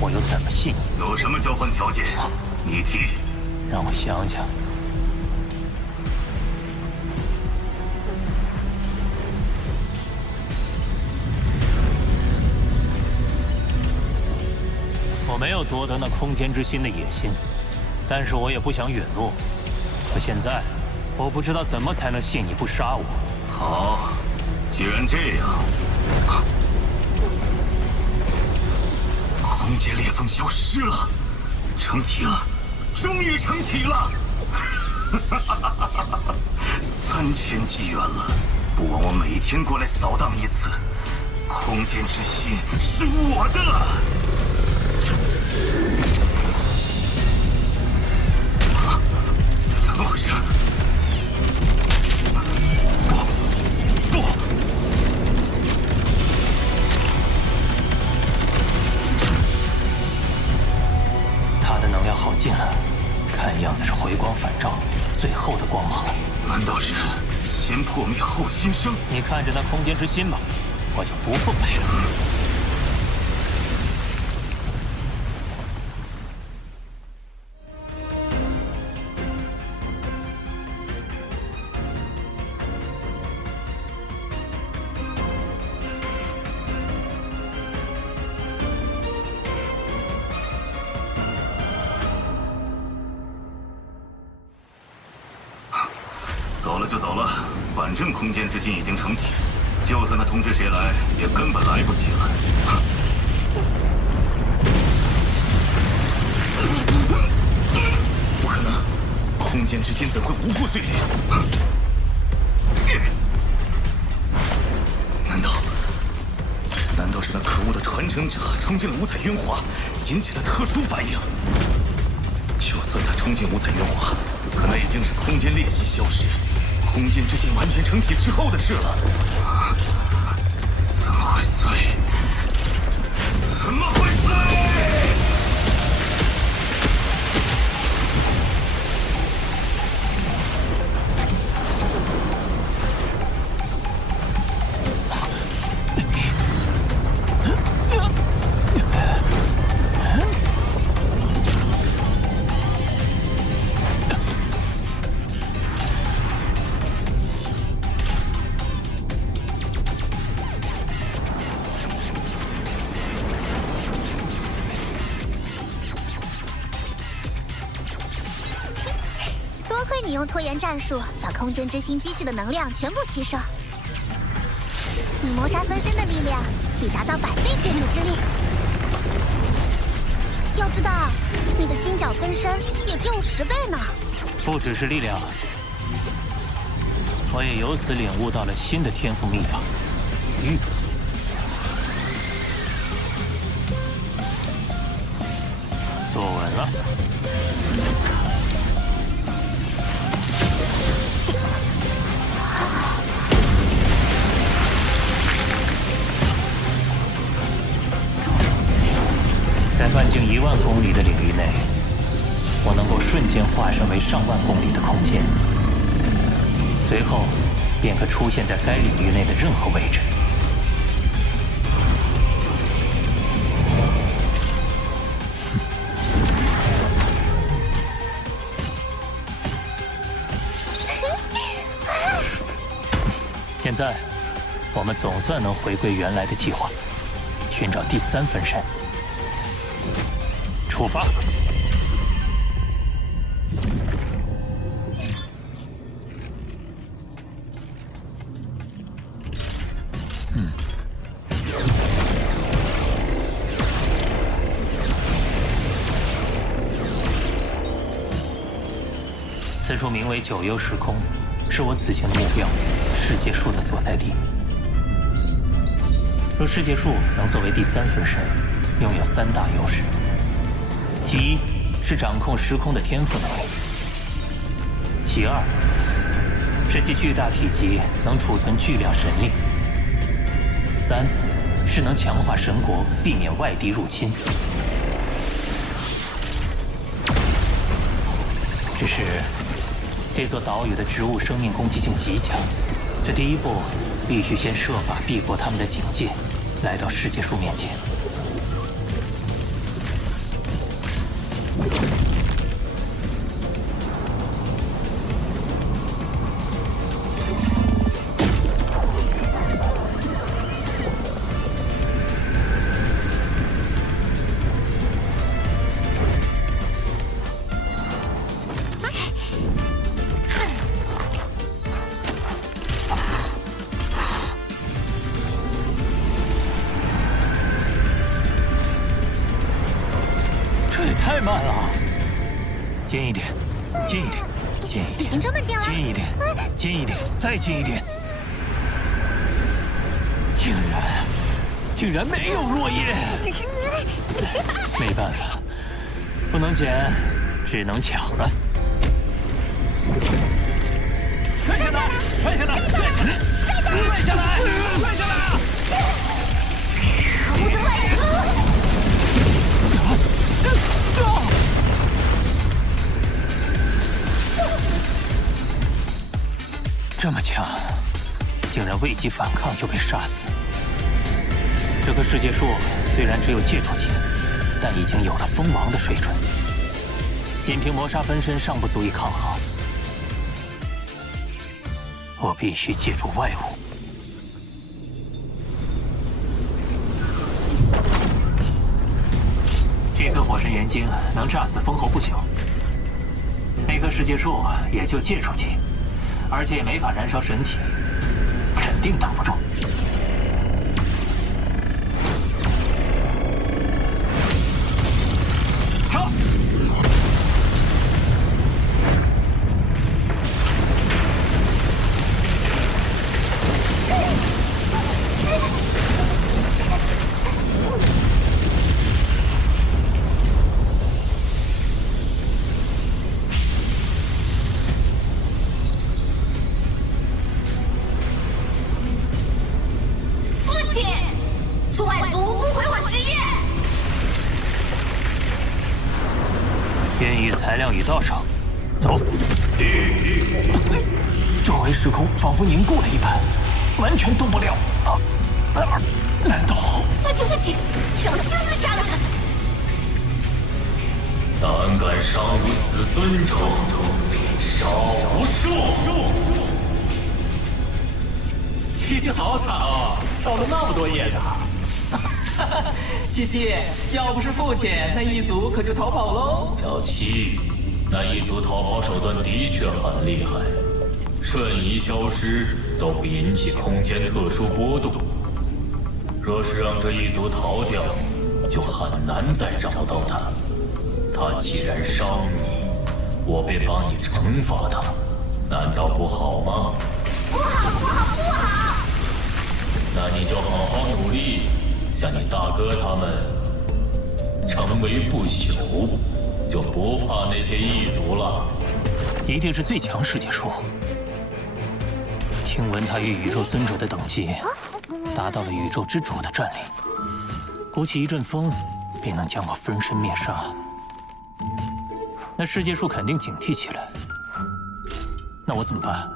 我又怎么信你？有什么交换条件？你提。让我想想。没有夺得那空间之心的野心，但是我也不想陨落。可现在，我不知道怎么才能信你不杀我。好，既然这样，空间裂缝消失了，成体了，终于成体了！3000纪元了，不枉我每天过来扫荡一次。空间之心是我的。怎么回事？不！他的能量耗尽了，看样子是回光返照，最后的光芒了。难道是先破灭后新生？你看着那空间之心吧，我就不奉陪了。走了就走了，反正空间之心已经成体，就算他通知谁来，也根本来不及了。不可能，空间之心怎会无故碎裂？难道是那可恶的传承者冲进了五彩渊华，引起了特殊反应？就算他冲进五彩渊华，可那已经是空间裂隙消失，空间之心完全成体之后的事了。怎么会碎？怎么会碎？你用拖延战术把空间之心积蓄的能量全部吸收，你谋杀分身的力量已达到100倍减主之力。要知道，你的金角分身也只有10倍呢。不只是力量，我也由此领悟到了新的天赋秘法——玉。坐稳了。在半径1万公里的领域内，我能够瞬间化身为上万公里的空间，随后便可出现在该领域内的任何位置。现在，我们总算能回归原来的计划，寻找第3分身。出发！此处名为九幽时空，是我此行的目标，世界树的所在地。若世界树能作为第3分身，拥有3大优势。其一是掌控时空的天赋能力，其二是其巨大体积能储存巨量神力，三是能强化神国，避免外敌入侵。只是这座岛屿的植物生命攻击性极强，这第一步必须先设法避过他们的警戒，来到世界树面前。近一点，近一点，近一点，已经这么近了，近一点，近一点，再近一点。竟然没有落叶！没办法，不能捡，只能抢了。摔下来！摔下来！摔下来！摔下来！摔下来！可恶的外族！这么强，竟然未及反抗就被杀死。这棵世界树虽然只有界主级，但已经有了封王的水准。仅凭磨砂分身尚不足以抗衡，我必须借助外物。这颗火神元晶能炸死封侯不朽，那棵世界树也就界主级，而且也没法燃烧神体，肯定挡不住。材料已到手，走。周围时空仿佛凝固了一般，完全动不了。难道？父亲，让我亲自杀了他！胆敢伤我子孙者，少不恕！七七好惨哦，跳了那么多叶子。七七，要不是父亲，那一族可就逃跑喽。小七，那一族逃跑手段的确很厉害，瞬移消失都不引起空间特殊波动。若是让这一族逃掉，就很难再找到他。他既然伤你，我便帮你惩罚他，难道不好吗？不好！那你就好好努力。像你大哥他们成为不朽，就不怕那些异族了。一定是最强世界树。听闻他与宇宙尊者的等级达到了宇宙之主的战力，鼓起一阵风，便能将我分身灭杀。那世界树肯定警惕起来。那我怎么办？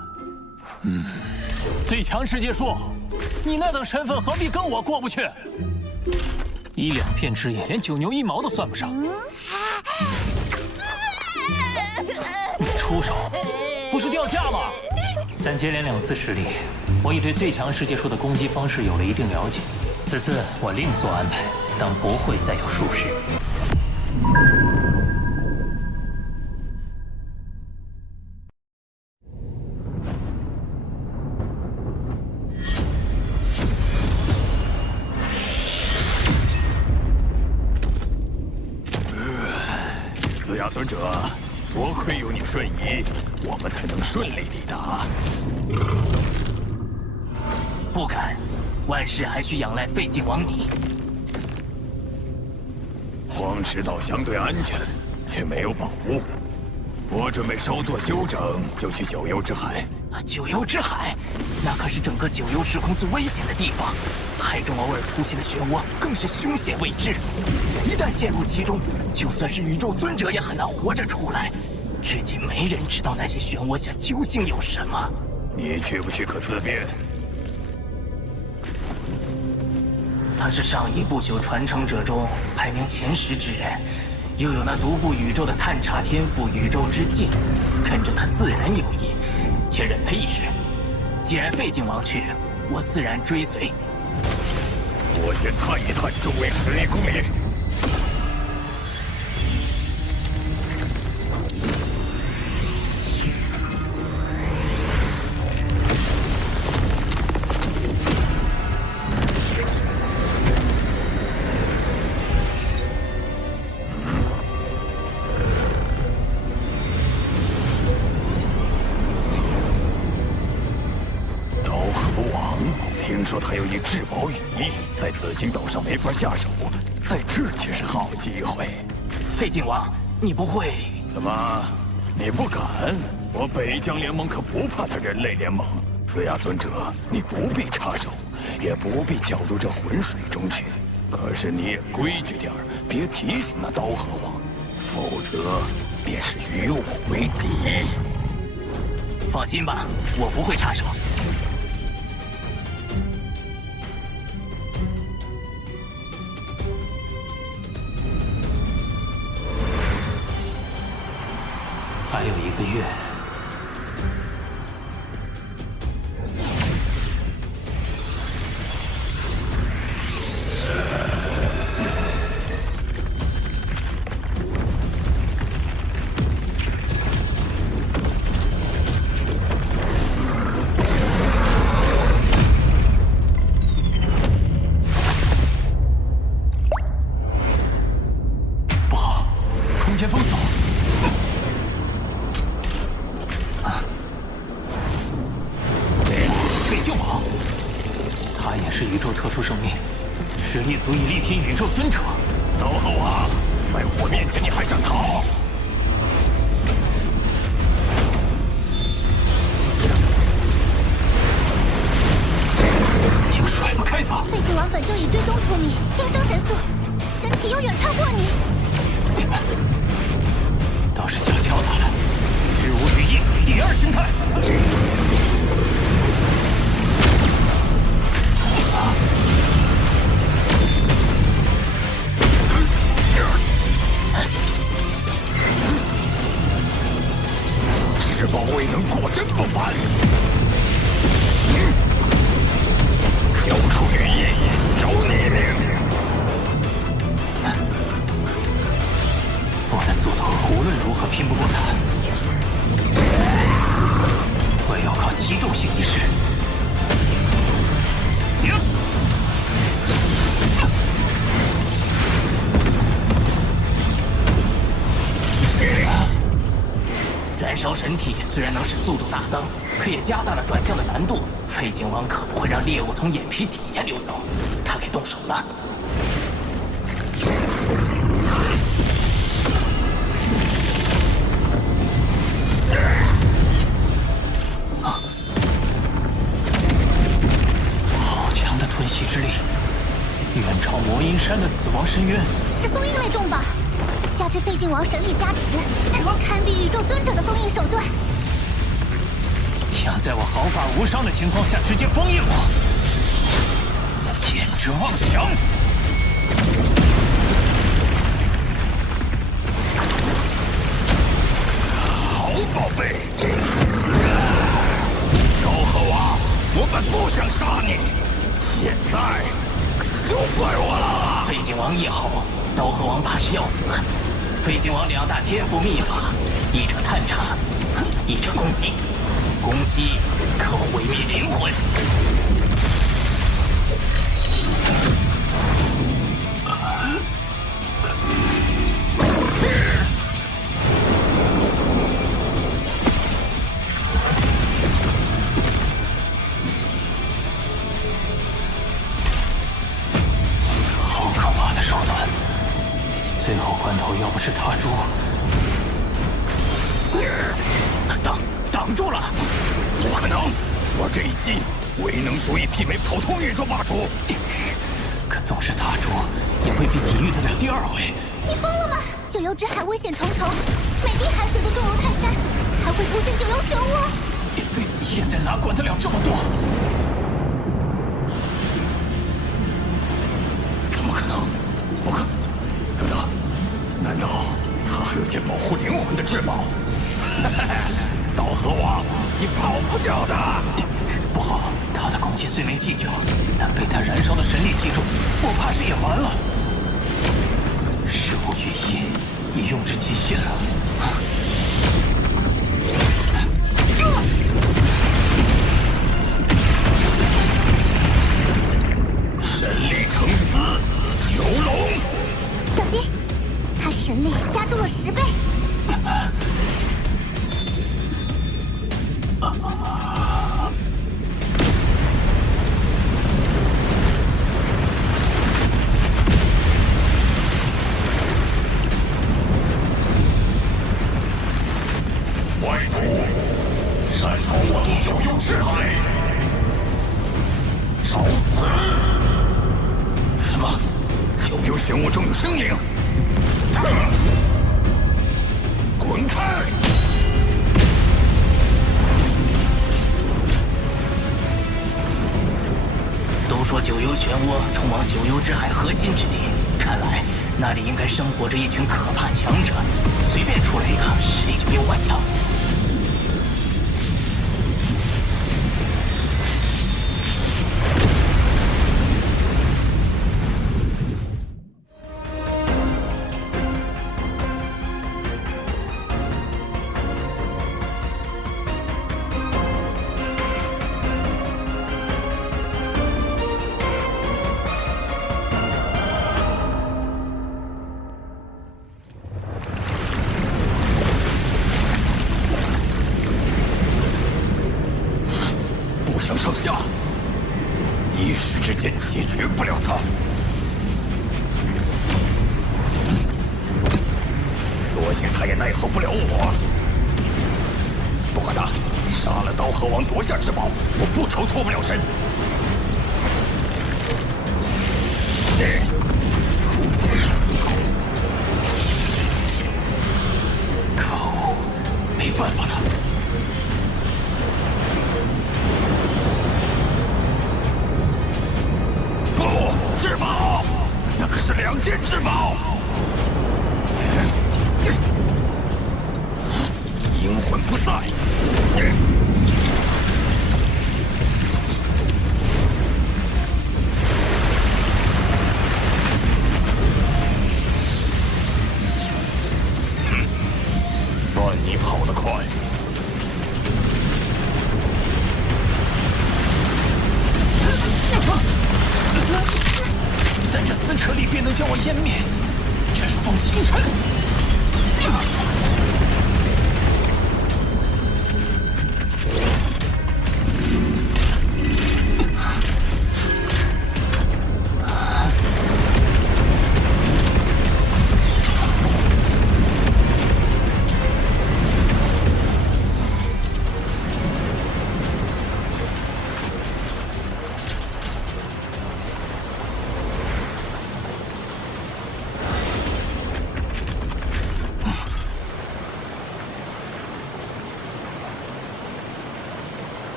最强世界树，你那等身份何必跟我过不去？一两片枝叶，连九牛一毛都算不上。你出手，不是掉价吗？但接连2次失利，我已对最强世界树的攻击方式有了一定了解。此次我另做安排，当不会再有术士。子牙尊者，多亏有你瞬移，我们才能顺利抵达。不敢，万事还需仰赖废镜王你。荒石道相对安全，却没有宝物。我准备稍作休整，就去九幽之海。九幽之海，那可是整个九幽时空最危险的地方。海中偶尔出现的漩涡，更是凶险未知。一旦陷入其中，就算是宇宙尊者也很难活着出来。至今没人知道那些漩涡下究竟有什么。你去不去可自便。他是上一不朽传承者中排名前10之人，又有那独步宇宙的探查天赋宇宙之境，跟着他自然有益，且忍他一时。既然废镜王去，我自然追随。我先探一探周围11公里。听说他有一至宝羽翼，在紫金岛上没法下手，在这却是好机会。废晋王，你不会？怎么，你不敢？我北疆联盟可不怕他人类联盟。子牙尊者，你不必插手，也不必搅入这浑水中去。可是你也规矩点儿，别提醒那刀河王，否则便是与我为敌。放心吧，我不会插手。还有1个月。不好，空间封锁。废晋王，他也是宇宙特殊生命，实力足以力拼宇宙尊者。刀河王，在我面前你还想逃？又甩不开他。废晋王本就以追踪出名，天生神速，身体又远超过你。倒是想教他了。日无羽翼第2形态。至宝未能果真不凡。交出羽翼，饶你命！我的速度无论如何拼不过他，我要靠机动性一试。燃烧神体虽然能使速度大增，可也加大了转向的难度。废晋王可不会让猎物从眼皮底下溜走，他给动手了。好强的吞噬之力，远超魔音山的死亡深渊。是封印类重宝，加之废晋王神力加持，堪比宇宙尊者的封印手段。想在我毫发无伤的情况下直接封印我，简直妄想！好宝贝，刀河王，我本不想杀你，现在休怪我了。废晋王一吼，刀河王怕是要死。废晋王2大天赋秘法，一者探查，一者攻击。攻击可毁灭灵魂。好可怕的手段！最后关头，要不是他猪，挡住了。不可能，我这一击未能足以媲美普通宇宙霸主。可纵是他猪，也未必抵御得了第2回。你疯了吗？九幽之海危险重重，每滴海水都重如泰山，还会凸现九幽漩涡。现在哪管得了这么多？怎么可能？不可！等等，难道他还有件保护灵魂的至宝？刀河王，你跑不掉的！不好，他的攻击虽没技巧，但被他燃烧的神力击中，我怕是也完了。事无巨翼已用至极限了。神力成丝，九龙！小心，他神力加重了10倍。擅闯我族九幽之海，找死！什么？九幽玄物中有生灵？哼！滚开！都说九幽漩涡通往九幽之海核心之地，看来那里应该生活着一群可怕强者，随便出来一个，实力就比我强。不相上下，一时之间解决不了他。所幸他也奈何不了我。不管他，杀了刀河王，夺下至宝，我不愁脱不了身。可恶，没办法了。不，至宝，那可是2件至宝。阴魂不散。算你跑得快。但这撕扯力便能将我湮灭，阵风星辰。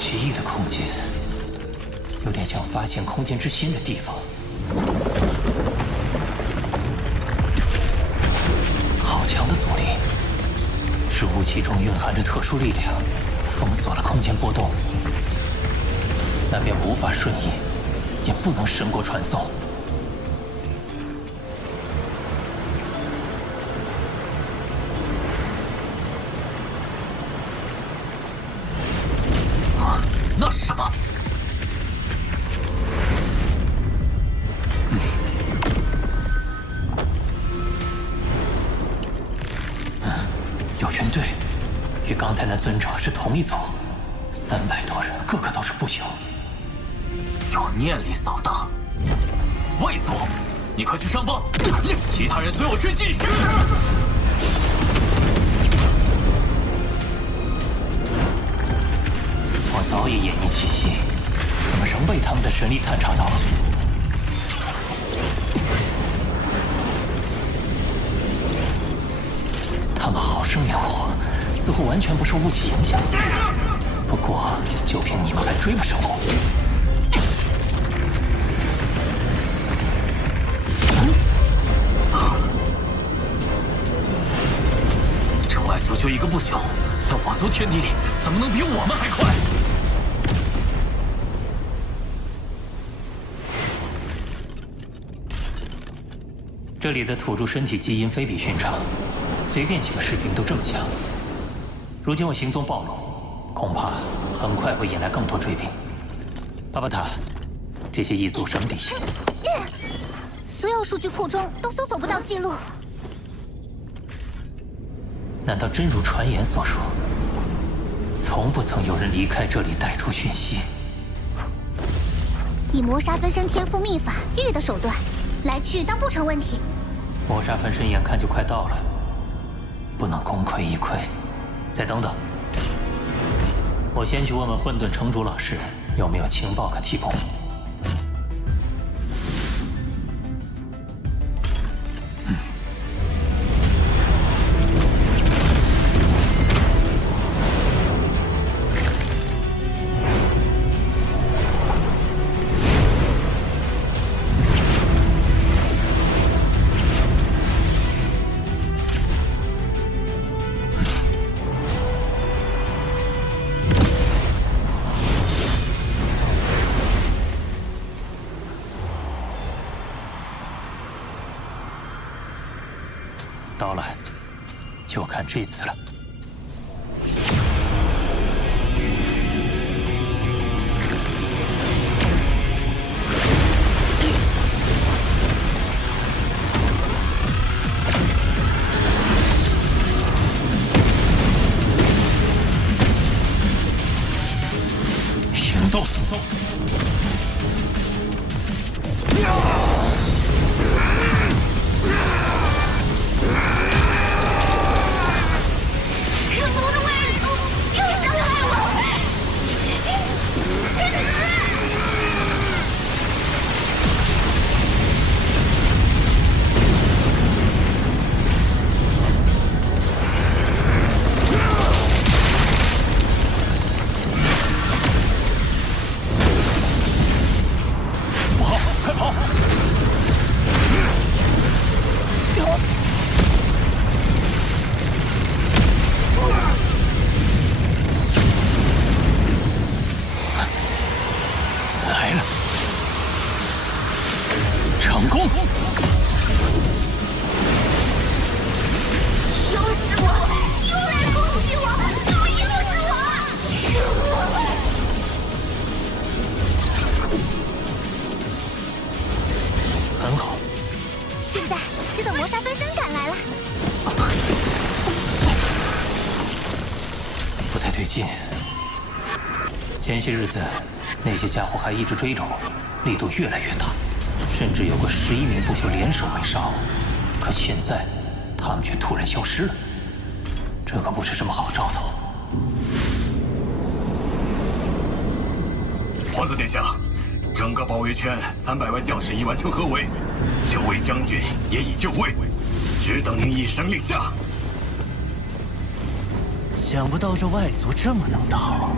奇异的空间，有点像发现空间之心的地方。好强的阻力，是雾气中蕴含着特殊力量，封锁了空间波动，那便无法瞬移，也不能神国传送。那是什么？有军队，与刚才那尊者是同一组，300多人，个个都是不朽，有念力扫荡。外族，你快去上报，其他人随我追击。我早已演绎气息，怎么仍被他们的神力探查到？他们好生灵活，似乎完全不受雾气影响。不过，就凭你们还追不上我？这外族就一个不朽，在我族天地里，怎么能比我们还快？这里的土著身体基因非比寻常，随便几个士兵都这么强。如今我行踪暴露，恐怕很快会引来更多追兵。巴巴塔，这些异族什么底细？所有数据库中都搜索不到记录。难道真如传言所说，从不曾有人离开这里带出讯息？以魔杀分身天赋秘法玉的手段，来去当不成问题。魔杀分身眼看就快到了，不能功亏一篑。再等等，我先去问问混沌城主老师有没有情报可提供。到了，就看这次了。行动！来了，成功！又是我，又来攻击我，怎么又是我？很好，现在这个谋杀分身赶来了，不太对劲。前些日子，那些家伙还一直追着我，力度越来越大，甚至有过11名不朽联手围杀我。可现在，他们却突然消失了，这可不是什么好兆头。皇子殿下，整个包围圈300万将士已完成合围，9位将军也已就位，只等您一声令下。想不到这外族这么能逃，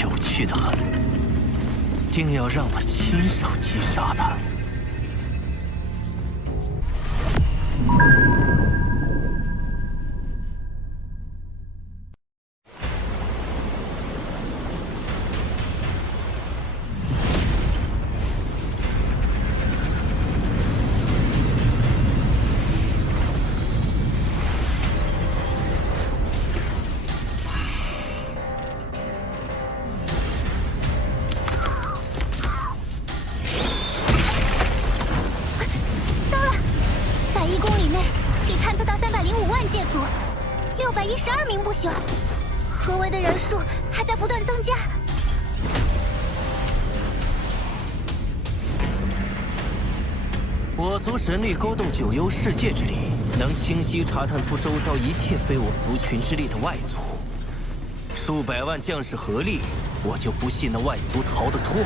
有趣的很。定要让我亲手击杀他。612名不朽，合围的人数还在不断增加。我族神力勾动九幽世界之力，能清晰查探出周遭一切非我族群之力的外族。数百万将士合力，我就不信那外族逃得脱。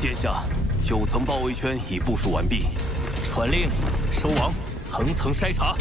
殿下，9层包围圈已部署完毕。 传令，收网，层层筛查。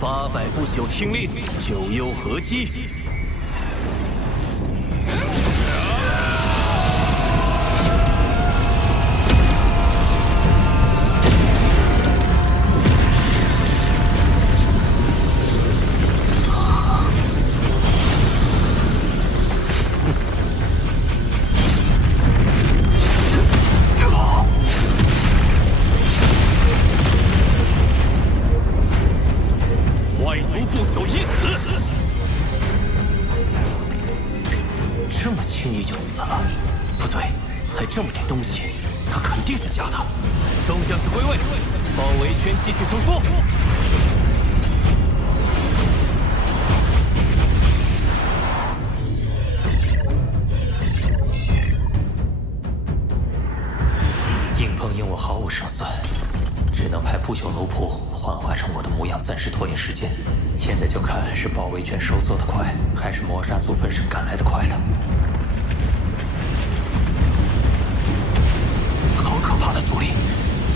800不朽听令，9幽合击。 9轻易就死了。不对，才这么点东西，他肯定是假的。众将士归位，包围圈继续收缩。硬碰硬我毫无胜算，只能派不朽奴仆幻化成我的模样，暂时拖延时间。现在就看是包围圈收缩的快，还是磨砂族分身赶来的快了。好可怕的阻力，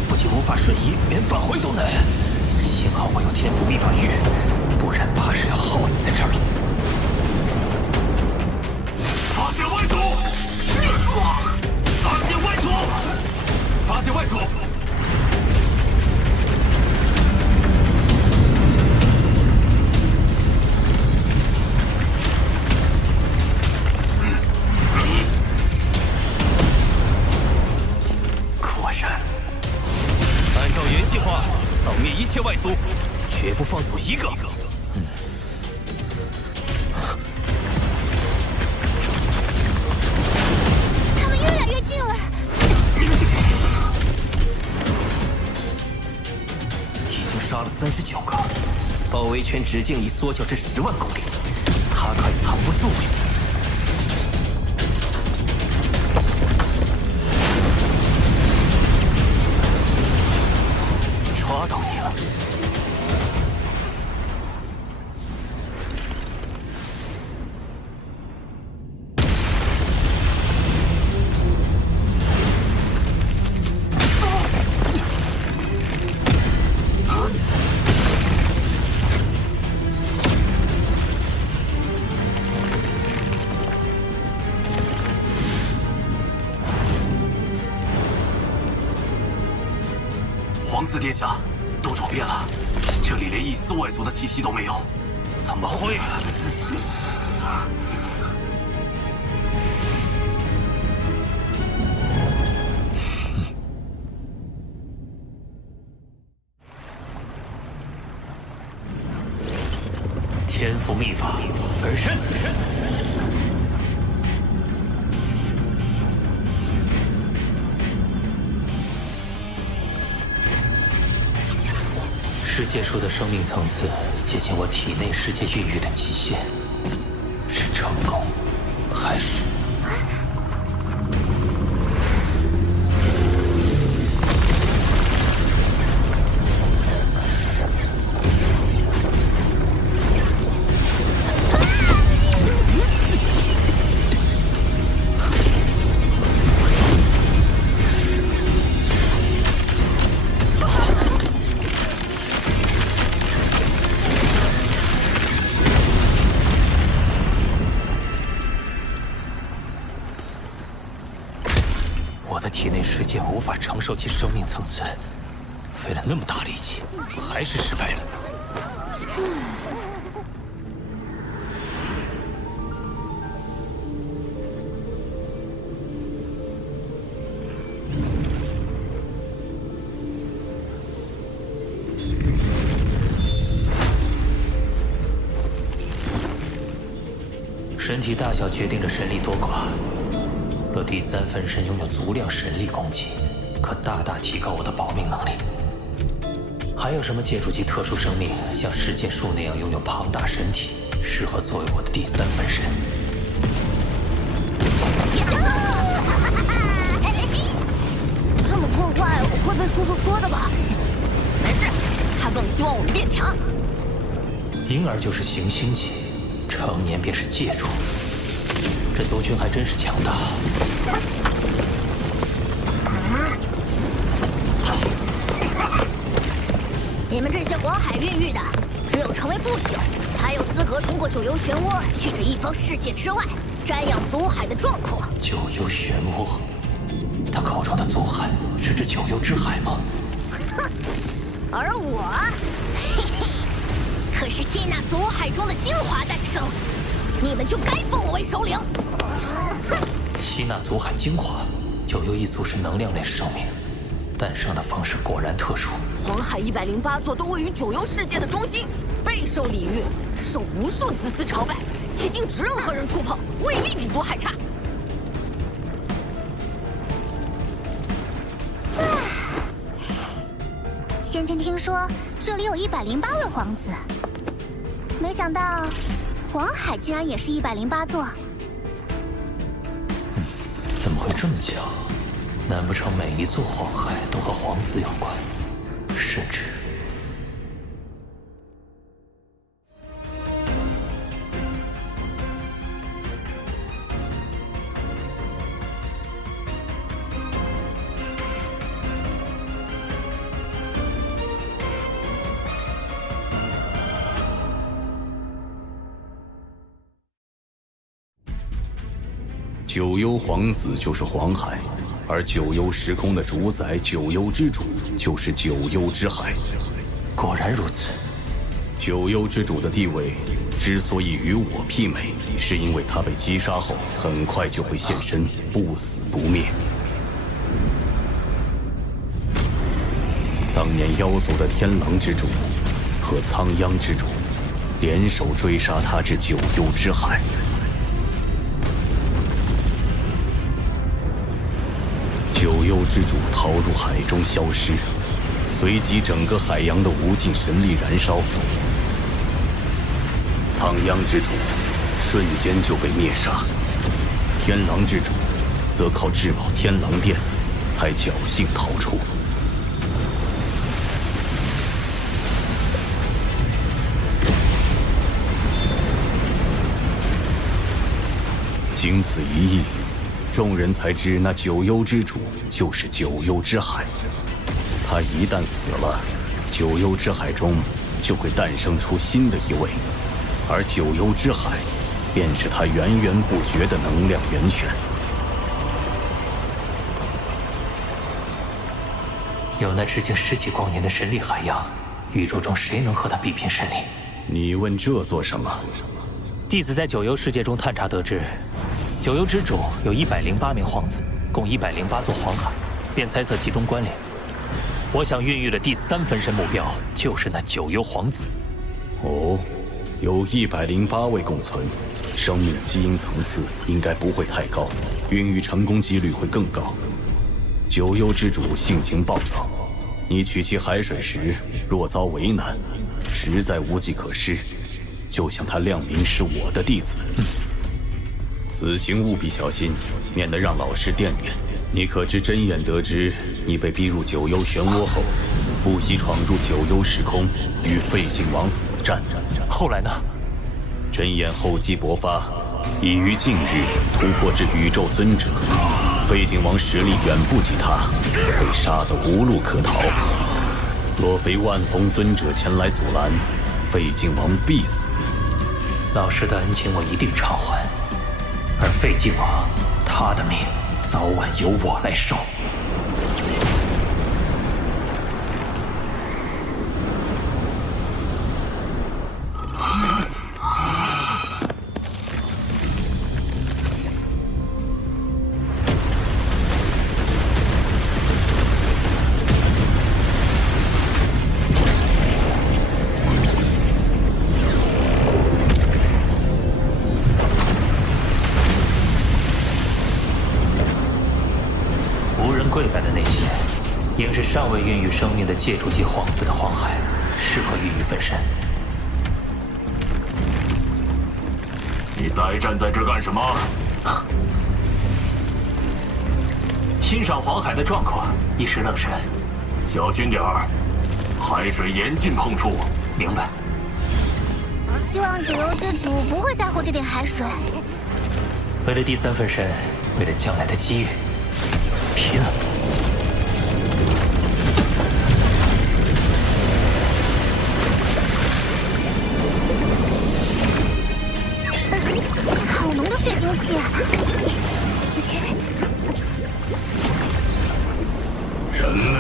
不仅无法瞬移，连返回都难。幸好我有天赋秘法玉，不然怕是要耗死在这里。发现外族！发现外族！发现外族！果然，按照原计划扫灭一切外族，绝不放走一个。他们越来越近了。已经杀了39个，包围圈直径已缩小至10万公里，他快藏不住了。抓到你了！皇子殿下，都找遍了，这里连一丝外族的气息都没有。怎么会？天赋秘法，分身。世界树的生命层次接近我体内世界孕育的极限，是成功，还是？体内世界无法承受其生命层次，费了那么大力气，还是失败了。身体大小决定着神力多寡。若第3分身拥有足量神力攻击，可大大提高我的保命能力。还有什么借助其特殊生命，像世界树那样拥有庞大身体，适合作为我的第3分身？这么破坏会被叔叔说的吧？没事，他更希望我们变强。婴儿就是行星级，成年便是界主。这族群还真是强大。你们这些黄海孕育的，只有成为不朽，才有资格通过九幽漩涡去这一方世界之外，瞻仰祖海的壮阔。九幽漩涡，他口中的祖海是指九幽之海吗？哼，而我，嘿嘿，可是吸纳祖海中的精华诞生。你们就该封我为首领。吸纳祖海精华，九幽一族是能量类生命，诞生的方式果然特殊。黄海108座都位于九幽世界的中心，备受礼遇，受无数子嗣朝拜，且禁止任何人触碰，未必比祖海差。先前听说这里有108位皇子，没想到黄海竟然也是108座。怎么会这么巧？难不成每一座黄海都和皇子有关？甚至……九幽皇子就是黄海，而九幽时空的主宰九幽之主就是九幽之海。果然如此。九幽之主的地位之所以与我媲美，是因为他被击杀后很快就会现身，不死不灭。当年妖族的天狼之主和苍央之主联手追杀他至九幽之海。九幽之主逃入海中消失，随即整个海洋的无尽神力燃烧。苍央之主瞬间就被灭杀，天狼之主则靠至宝天狼殿才侥幸逃出。经此一役，众人才知那九幽之主就是九幽之海。他一旦死了，九幽之海中就会诞生出新的一位，而九幽之海便是他源源不绝的能量源泉。有那直径10几光年的神力海洋，宇宙中谁能和他比拼神力？你问这做什么？弟子在九幽世界中探查得知，九幽之主有108名皇子，共108座黄海，便猜测其中关联。我想孕育的第3分身目标就是那九幽皇子。哦，有108位共存，生命基因层次应该不会太高，孕育成功几率会更高。九幽之主性情暴躁，你取其海水时若遭为难，实在无计可施，就向他亮明是我的弟子。此行务必小心，免得让老师惦念。你可知真眼得知你被逼入九幽漩涡后，不惜闯入九幽时空，与废镜王死战。后来呢？真眼厚积薄发，已于近日突破至宇宙尊者。废镜王实力远不及他，被杀得无路可逃。若非万峰尊者前来阻拦，废镜王必死。老师的恩情我一定偿还，而废镜王，他的命早晚由我来受。跪拜的那些，应是尚未孕育生命的借助级皇子的黄海，适合孕育分身。你呆站在这干什么？欣赏黄海的壮阔，一时愣神。小心点儿，海水严禁碰触。明白。希望九幽之主不会在乎这点海水。为了第3分身，为了将来的机遇，拼了！好浓的血腥气！人类，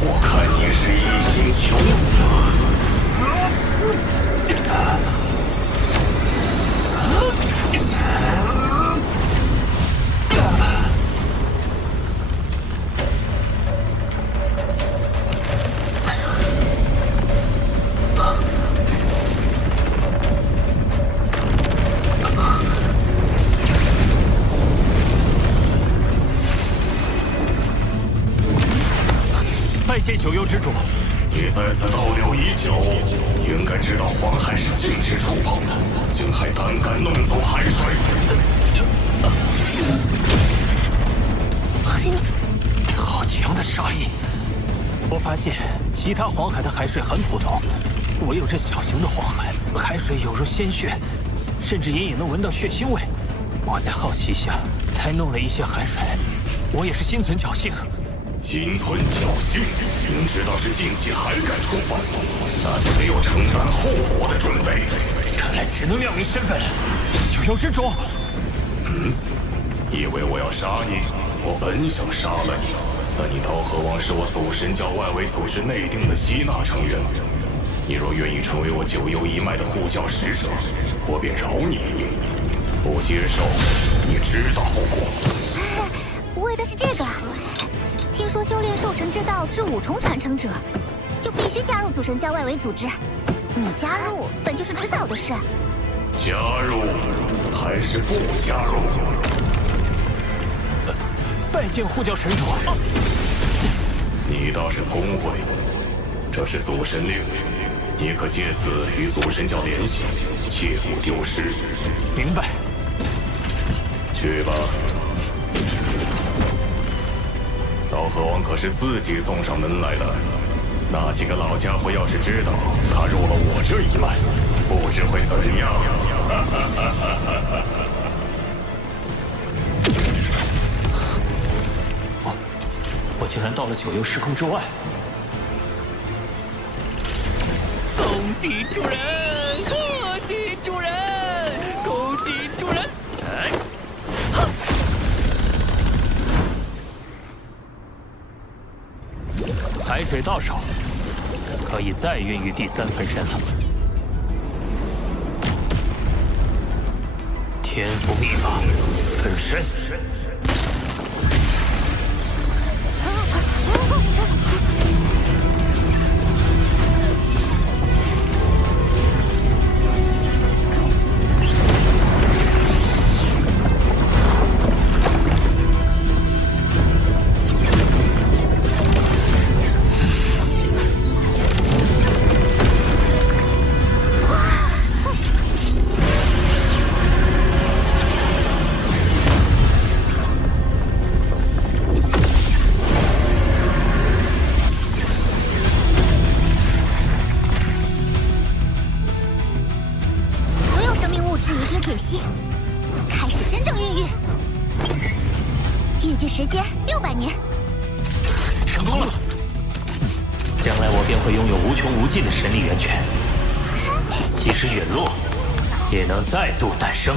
我看你是一心求死。九幽之主，你在此逗留已久，应该知道黄海是禁止触碰的，竟还胆敢弄走海水！好强的杀意！我发现其他黄海的海水很普通，唯有这小型的黄海，海水有如鲜血，甚至隐隐能闻到血腥味。我在好奇下才弄了一些海水，我也是心存侥幸。心存侥幸，明知道是禁忌还敢触犯，那就得有承担后果的准备。看来只能亮明身份了。九幽之主，以为我要杀你？我本想杀了你，但你刀河王是我祖神教外围组织内定的吸纳成员。你若愿意成为我九幽一脉的护教使者，我便饶你一命；不接受，你知道后果。为的是这个。听说修炼兽神之道至5重传承者，就必须加入祖神教外围组织。你加入本就是迟早的事。加入还是不加入？拜见护教神主。你倒是聪慧，这是祖神令，你可借此与祖神教联系，切勿丢失。明白。去吧。刀河王可是自己送上门来的，那几个老家伙要是知道他入了我这一脉，不知会怎样。我竟然到了九幽时空之外！恭喜主人，贺喜主人，恭喜主人！海水到手，可以再孕育第3分身了。天赋秘法，分身。时间600年，成功了！将来我便会拥有无穷无尽的神力源泉，即使陨落，也能再度诞生。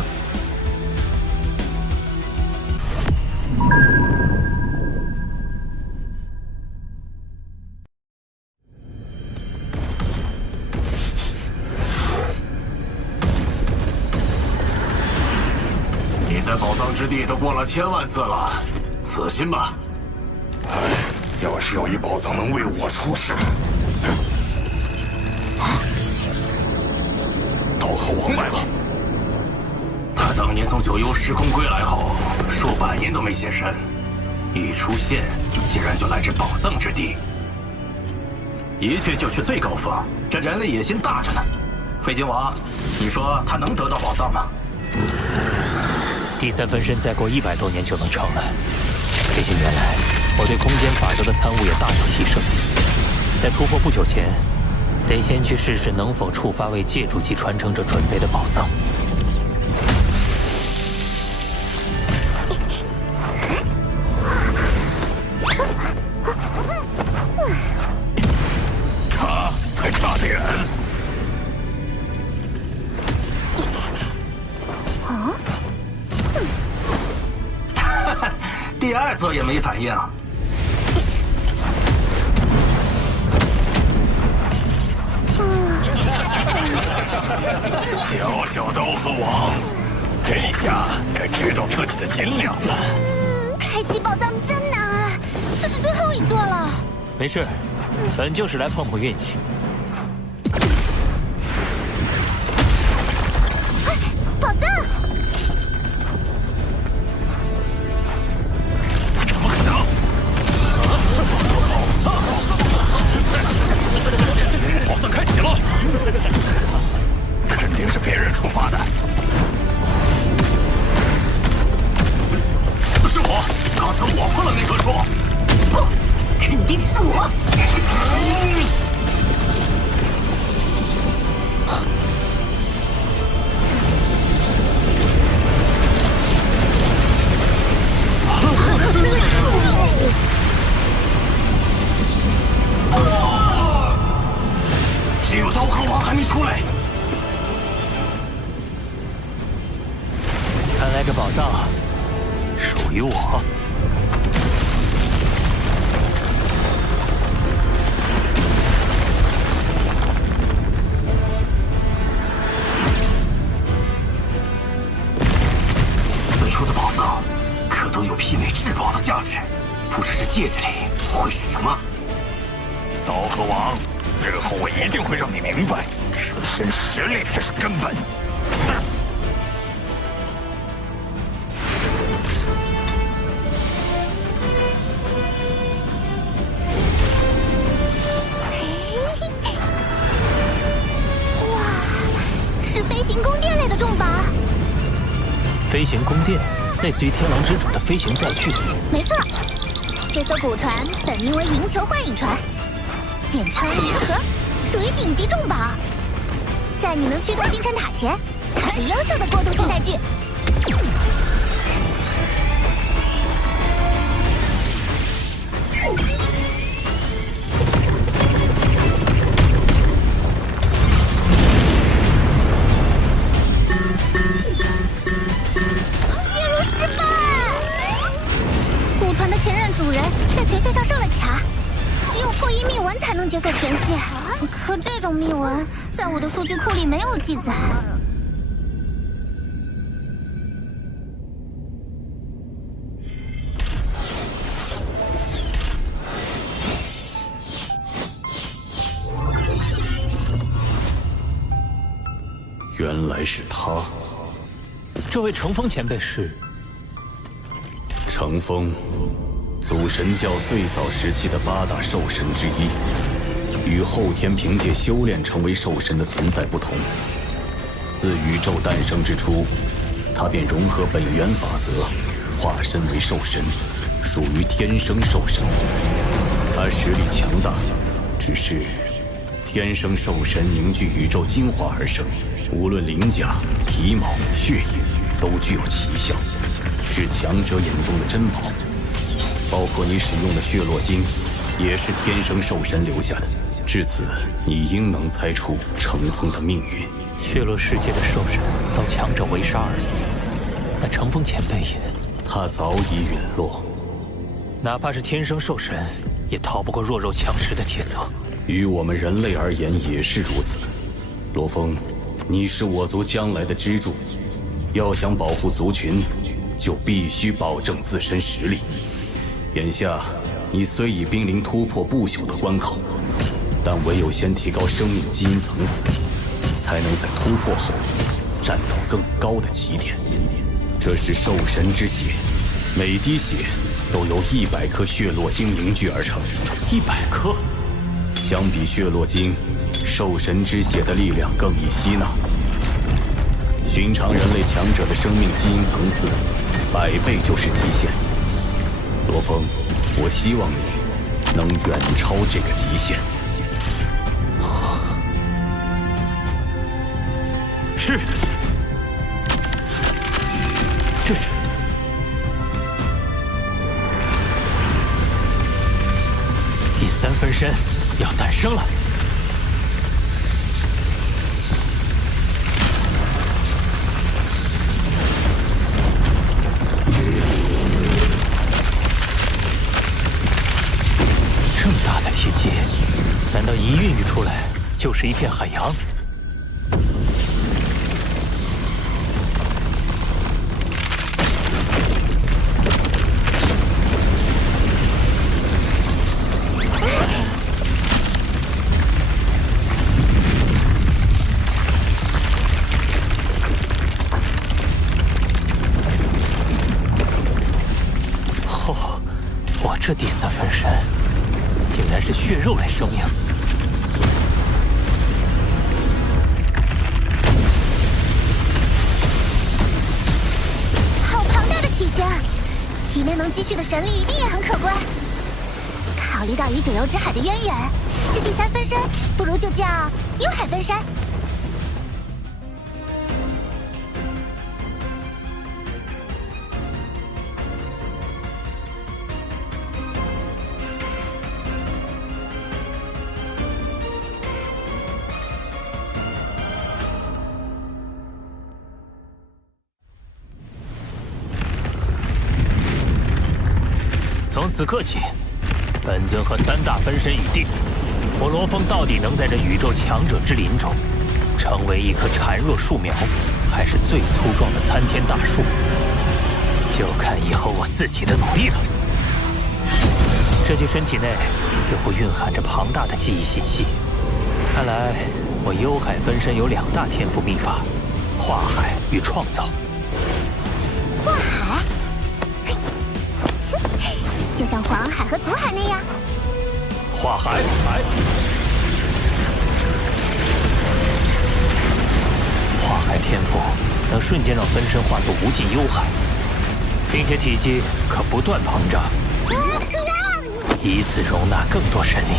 你在宝藏之地都过了1000万次了。死心吧！哎，要是有一宝藏能为我出世，刀河王来了。他当年从九幽时空归来后，数百年都没现身，一出现竟然就来至宝藏之地，一去就去最高峰，这人类野心大着呢。废金王，你说他能得到宝藏吗？第3分身再过100多年就能成了。这些年来，我对空间法则的参悟也大有提升。在突破不久前，得先去试试能否触发为借主级传承者准备的宝藏。他还差得远。第2座也没反应。小小刀河王，这下该知道自己的斤两了。开启宝藏真难啊，这是最后一座了。没事，本就是来碰碰运气。宝藏！怎么可能？宝藏！只有刀河王还没出来。看来这宝藏属于我。此处的宝藏可都有媲美至宝的价值，不知这戒指里会是什么？刀河王，日后我一定会让你明白，自身实力才是根本。是飞行宫殿类的重宝。飞行宫殿，类似于天狼之主的飞行载具。没错，这艘古船本名为银球幻影船，简称银河，属于顶级重宝。在你能驱动星辰塔前，它是优秀的过渡性载具。主人在权限上设了卡，只有破译密文才能解锁权限。可这种密文在我的数据库里没有记载。原来是他。这位乘风前辈是？乘风。祖神教最早时期的8大兽神之一，与后天凭借修炼成为兽神的存在不同。自宇宙诞生之初，他便融合本源法则，化身为兽神，属于天生兽神。他实力强大，只是天生兽神凝聚宇宙精华而生，无论鳞甲、皮毛、血液，都具有奇效，是强者眼中的珍宝。包括你使用的血络晶，也是天生兽神留下的。至此，你应能猜出乘风的命运。血络世界的兽神遭强者围杀而死，那乘风前辈也……他早已陨落。哪怕是天生兽神，也逃不过弱肉强食的铁则。于我们人类而言也是如此。罗峰，你是我族将来的支柱，要想保护族群，就必须保证自身实力。眼下，你虽已濒临突破不朽的关口，但唯有先提高生命基因层次，才能在突破后站到更高的起点。这是兽神之血，每滴血都由100颗血络晶凝聚而成。100颗？相比血络晶，兽神之血的力量更易吸纳。寻常人类强者的生命基因层次，100倍就是极限。罗峰，我希望你能远超这个极限。是。这是第3分身要诞生了。这么大的体积，难道一孕育出来就是一片海洋？这第3分身竟然是血肉类生命，好庞大的体型，体内能积蓄的神力一定也很可观。考虑到与九幽之海的渊源，这第3分身不如就叫幽海分身。从此刻起，本尊和3大分身已定。我罗峰到底能在这宇宙强者之林中，成为一棵孱弱树苗，还是最粗壮的参天大树，就看以后我自己的努力了。这具身体内似乎蕴含着庞大的记忆信息，看来我幽海分身有2大天赋秘法：化海与创造。化海，就像黄海和祖海那样。化海，化海天赋能瞬间让分身化作无尽幽海，并且体积可不断膨胀，以此容纳更多神力。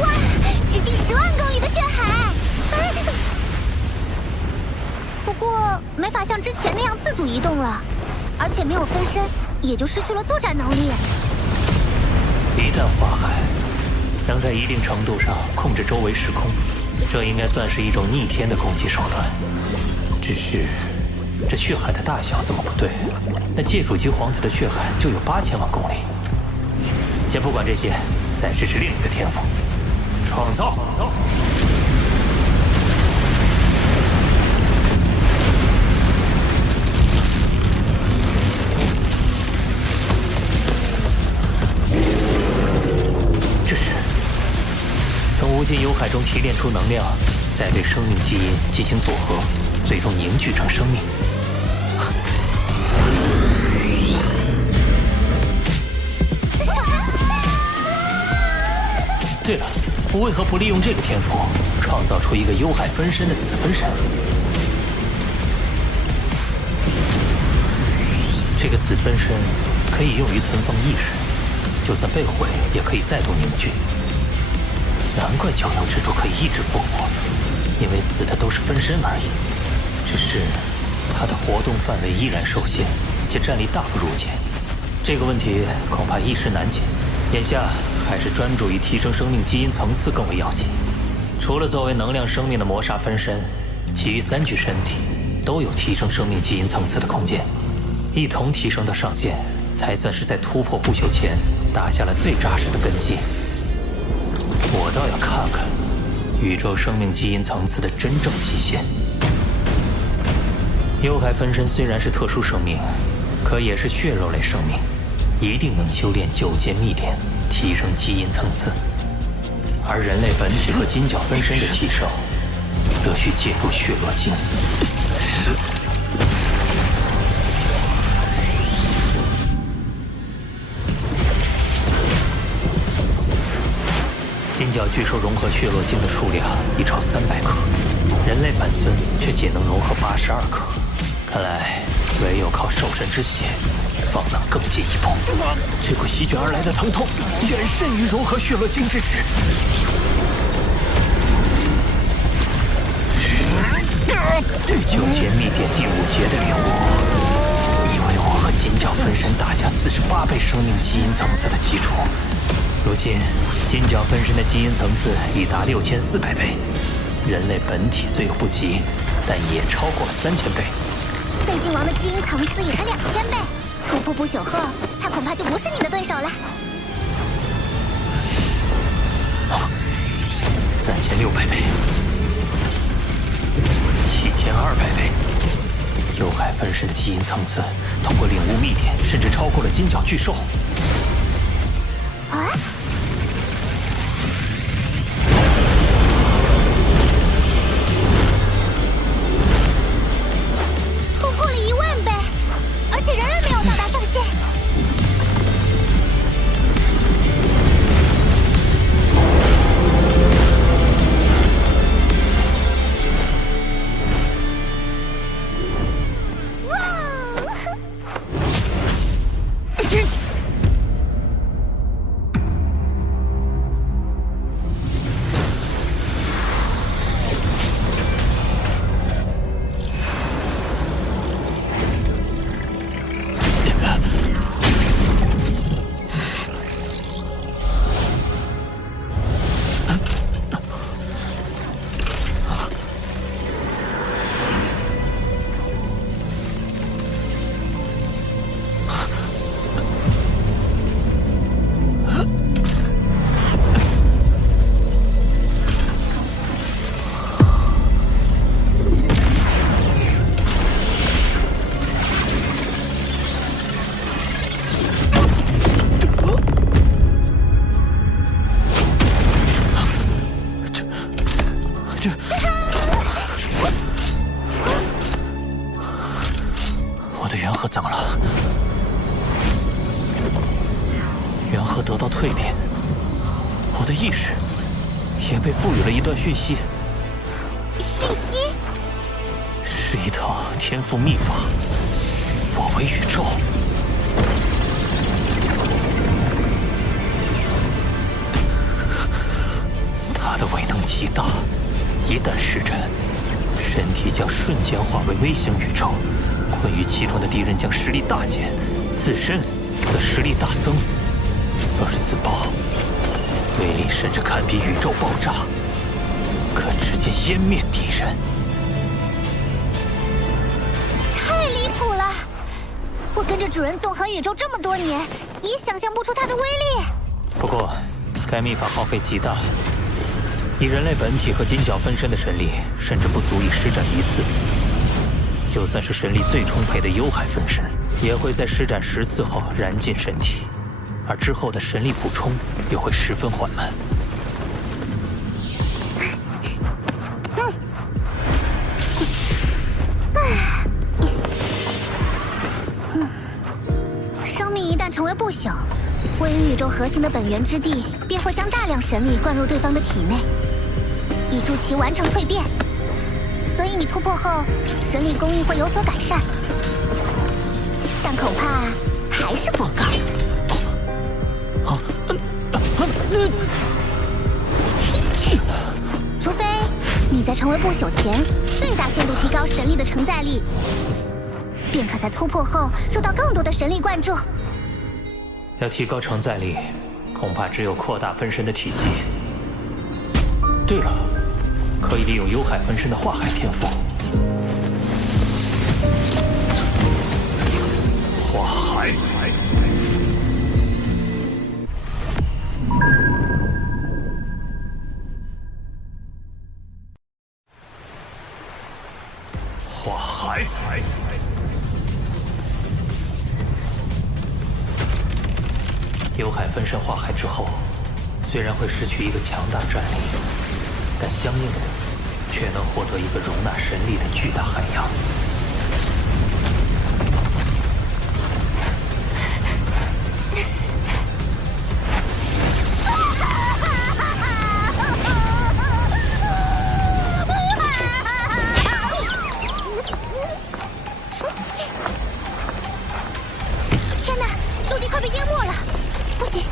哇，直径10万公里的血海！不过没法像之前那样自主移动了，而且没有分身，也就失去了作战能力。一旦化海，能在一定程度上控制周围时空，这应该算是一种逆天的攻击手段。只是这血海的大小怎么不对？那界主级皇子的血海就有8000万公里。先不管这些，再试试另一个天赋：创造。这是从无尽幽海中提炼出能量，再对生命基因进行组合，最终凝聚成生命。对了，我为何不利用这个天赋，创造出一个幽海分身的子分身？这个子分身可以用于存放意识，就算被毁，也可以再度凝聚。难怪九幽之主可以一直复活，因为死的都是分身而已。只是他的活动范围依然受限，且战力大不如前。这个问题恐怕一时难解。眼下还是专注于提升生命基因层次更为要紧。除了作为能量生命的磨砂分身，其余3具身体都有提升生命基因层次的空间，一同提升到上限，才算是在突破不朽前打下了最扎实的根基。我倒要看看宇宙生命基因层次的真正极限。幽海分身虽然是特殊生命，可也是血肉类生命，一定能修炼9阶秘典，提升基因层次。而人类本体和金角分身的提升，则需借助血络晶。金角巨兽融合血络晶的数量已超300克，人类本尊却仅能融合82克。看来唯有靠兽神之血，方能更进一步。这股席卷而来的疼痛，远甚于融合血络晶之时。对9阶秘典第5阶的领悟，以为我和金角分身打下48倍生命基因层次的基础。如今，金角分身的基因层次已达6400倍，人类本体虽有不及，但也超过了3000倍。废镜王的基因层次也才2000倍，突破不朽后，他恐怕就不是你的对手了。3600倍，7200倍，幽海分身的基因层次，通过领悟秘典，甚至超过了金角巨兽。啊！突破了1万倍，而且仍然没有到达上限。刻得到蜕变，我的意识也被赋予了一段讯息。讯息是一套天赋秘法。我为宇宙。它的威能极大，一旦施展，身体将瞬间化为微型宇宙，困于其中的敌人将实力大减，自身则实力大增。要是自爆，威力甚至堪比宇宙爆炸，可直接湮灭敌人。太离谱了！我跟着主人纵横宇宙这么多年，也想象不出它的威力。不过，该秘法耗费极大。以人类本体和金角分身的神力，甚至不足以施展一次。就算是神力最充沛的幽海分身，也会在施展10次后燃尽身体，而之后的神力补充又会十分缓慢。生命一旦成为不朽，位于宇宙核心的本源之地便会将大量神力灌入对方的体内，以助其完成蜕变。所以你突破后，神力供应会有所改善，但恐怕还是不够。除非你在成为不朽前，最大限度提高神力的承载力，便可在突破后受到更多的神力灌注。要提高承载力，恐怕只有扩大分身的体积。对了，可以利用幽海分身的化海天赋。化海。化海。幽海分身化海之后，虽然会失去一个强大战力，但相应的却能获得一个容纳神力的巨大海洋。天哪，陆地快被淹没了！不行，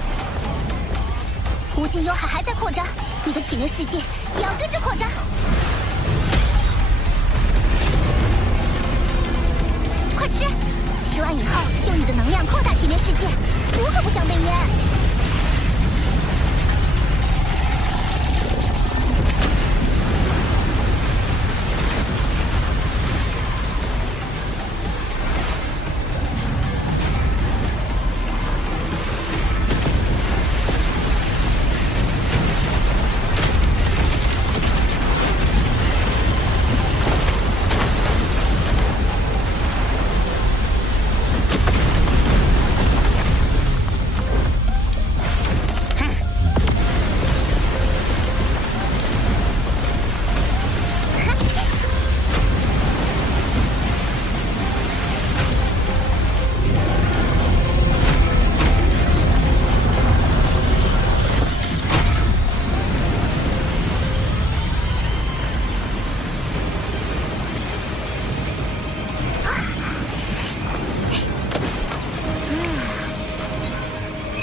无尽幽海还在扩张，你的体内世界也要跟着扩张。快吃！吃完以后，用你的能量扩大体内世界，我可不想被淹。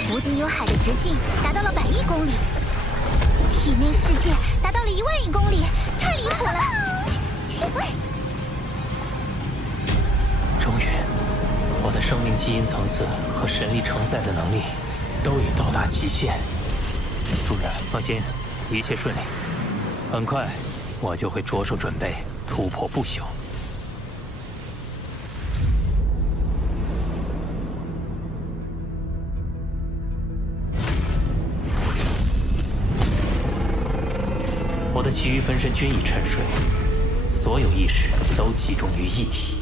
无尽幽海的直径达到了100亿公里，体内世界达到了1万亿公里，太离谱了！终于，我的生命基因层次和神力承载的能力都已到达极限。主人，放心，一切顺利。很快，我就会着手准备突破不朽。我的其余分身均已沉睡，所有意识都集中于一体，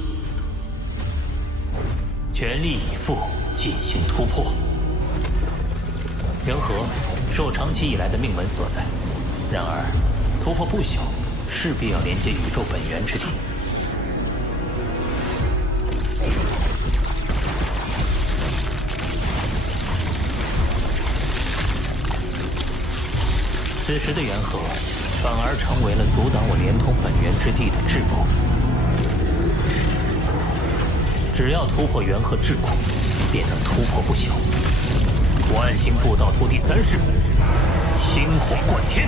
全力以赴进行突破。人和是我长期以来的命门所在，然而突破不朽势必要连接宇宙本源之地。此时的元和反而成为了阻挡我连通本源之地的桎梏。只要突破元和桎梏，便能突破不朽。万星步道图第3式，星火贯天。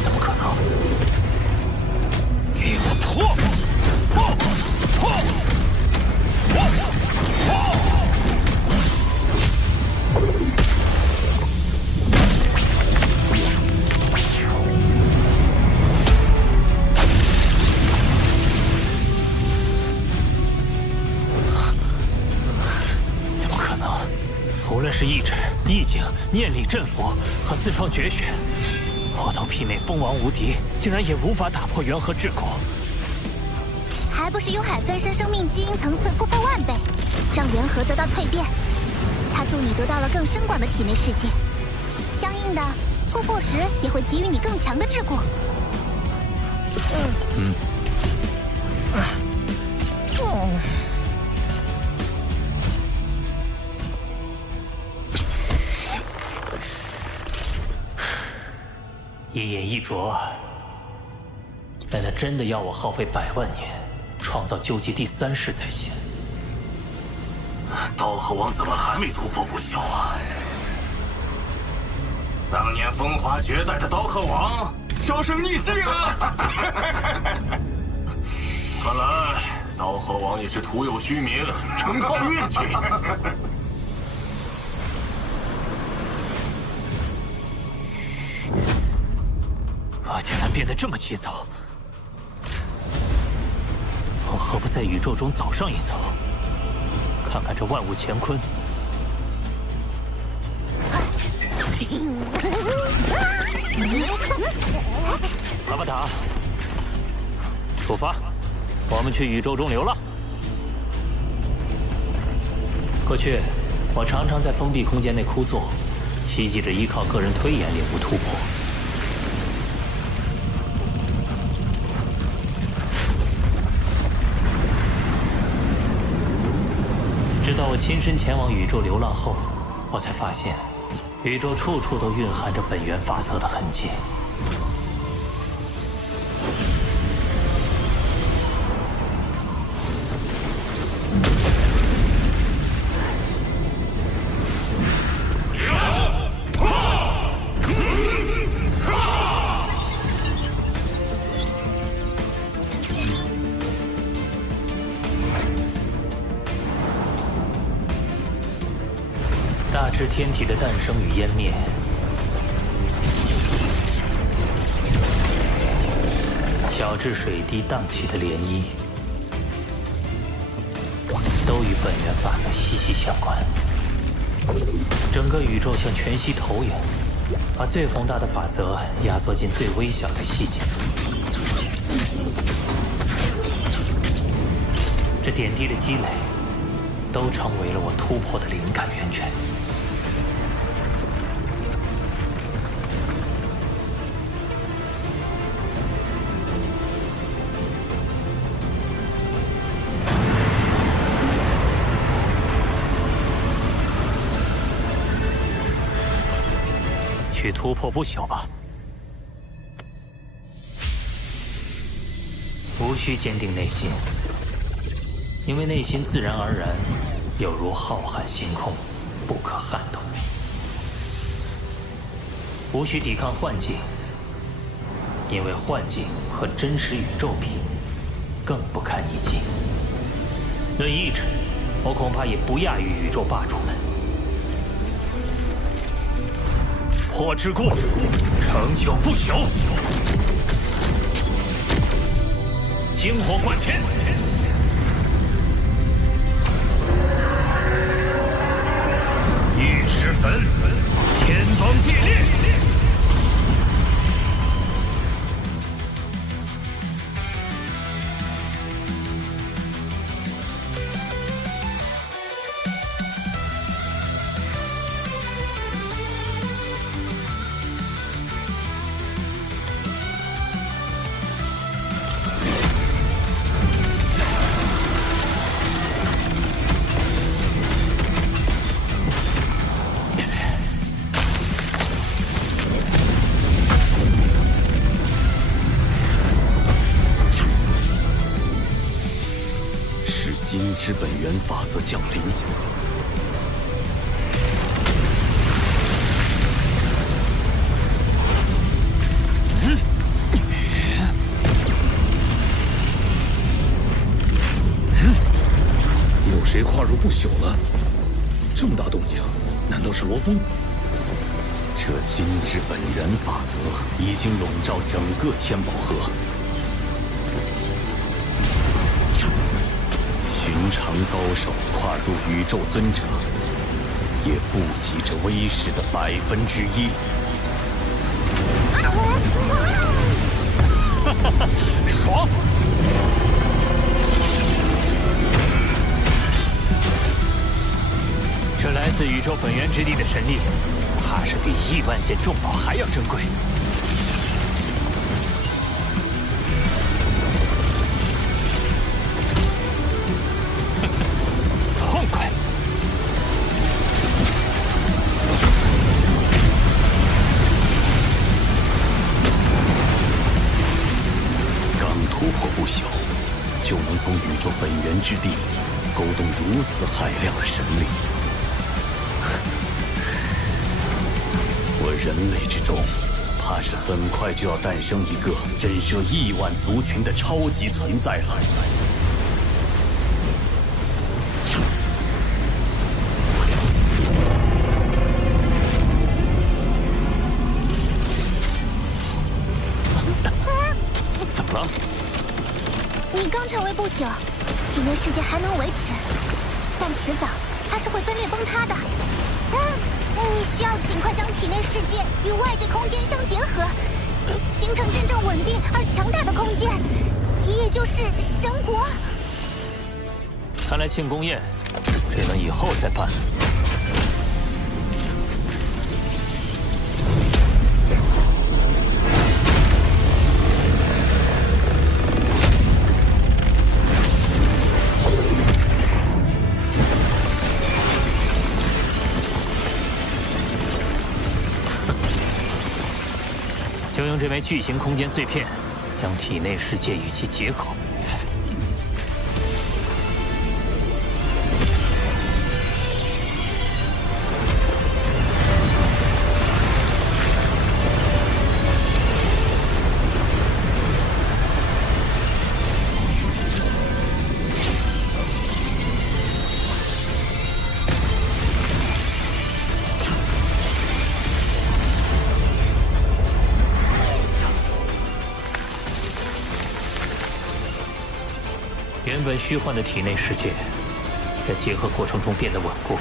怎么可能？给我破！破！破！破！破！怎么可能？无论是意志、意境、念力、阵符和自创绝学，我都媲美蜂王无敌，竟然也无法打破元和桎梏。还不是幽海分身生命基因层次突破10000倍，让元和得到蜕变。它助你得到了更深广的体内世界，相应的突破时也会给予你更强的桎梏。一饮一啄，但他真的要我耗费100万年，创造究极第3式才行。刀河王怎么还没突破不朽啊？当年风华绝代的刀河王销声匿迹了。看来刀河王也是徒有虚名，成套运气。我竟然变得这么急躁，我何不在宇宙中早上一走，看看这万物乾坤？阿巴达，出发，我们去宇宙中流浪。过去，我常常在封闭空间内枯坐，希冀着依靠个人推演领悟突破。直到我亲身前往宇宙流浪后，我才发现，宇宙处处都蕴含着本源法则的痕迹。大至天体的诞生与湮灭，小至水滴荡起的涟漪，都与本源法则息息相关。整个宇宙像全息投影，把最宏大的法则压缩进最微小的细节。这点滴的积累，都成为了我突破的灵感源泉。去突破不朽吧，无需坚定内心，因为内心自然而然有如浩瀚星空，不可撼动。无需抵抗幻境，因为幻境和真实宇宙比，更不堪一击。论意志，我恐怕也不亚于宇宙霸主们。破桎梏，成就不朽，星火贯天，玉石焚，天崩地裂。金之本源法则降临。有谁跨入不朽了？这么大动静，难道是罗峰？这金之本源法则已经笼罩整个千宝河。寻常高手跨入宇宙尊者，也不及这威势的1%。哈哈哈，爽！这来自宇宙本源之地的神力，怕是比亿万件重宝还要珍贵。痛快！刚突破不朽，就能从宇宙本源之地勾动如此骇亮的神力。我人类之中，怕是很快就要诞生一个震慑亿万族群的超级存在了。怎么了？你刚成为不朽，体内世界还能维持，但迟早它是会分裂崩塌的。你需要尽快将体内世界与外界空间相结合，形成真正稳定而强大的空间，也就是神国。看来庆功宴只能以后再办。就用这枚巨型空间碎片，将体内世界与其结合。原本虚幻的体内世界，在结合过程中变得稳固。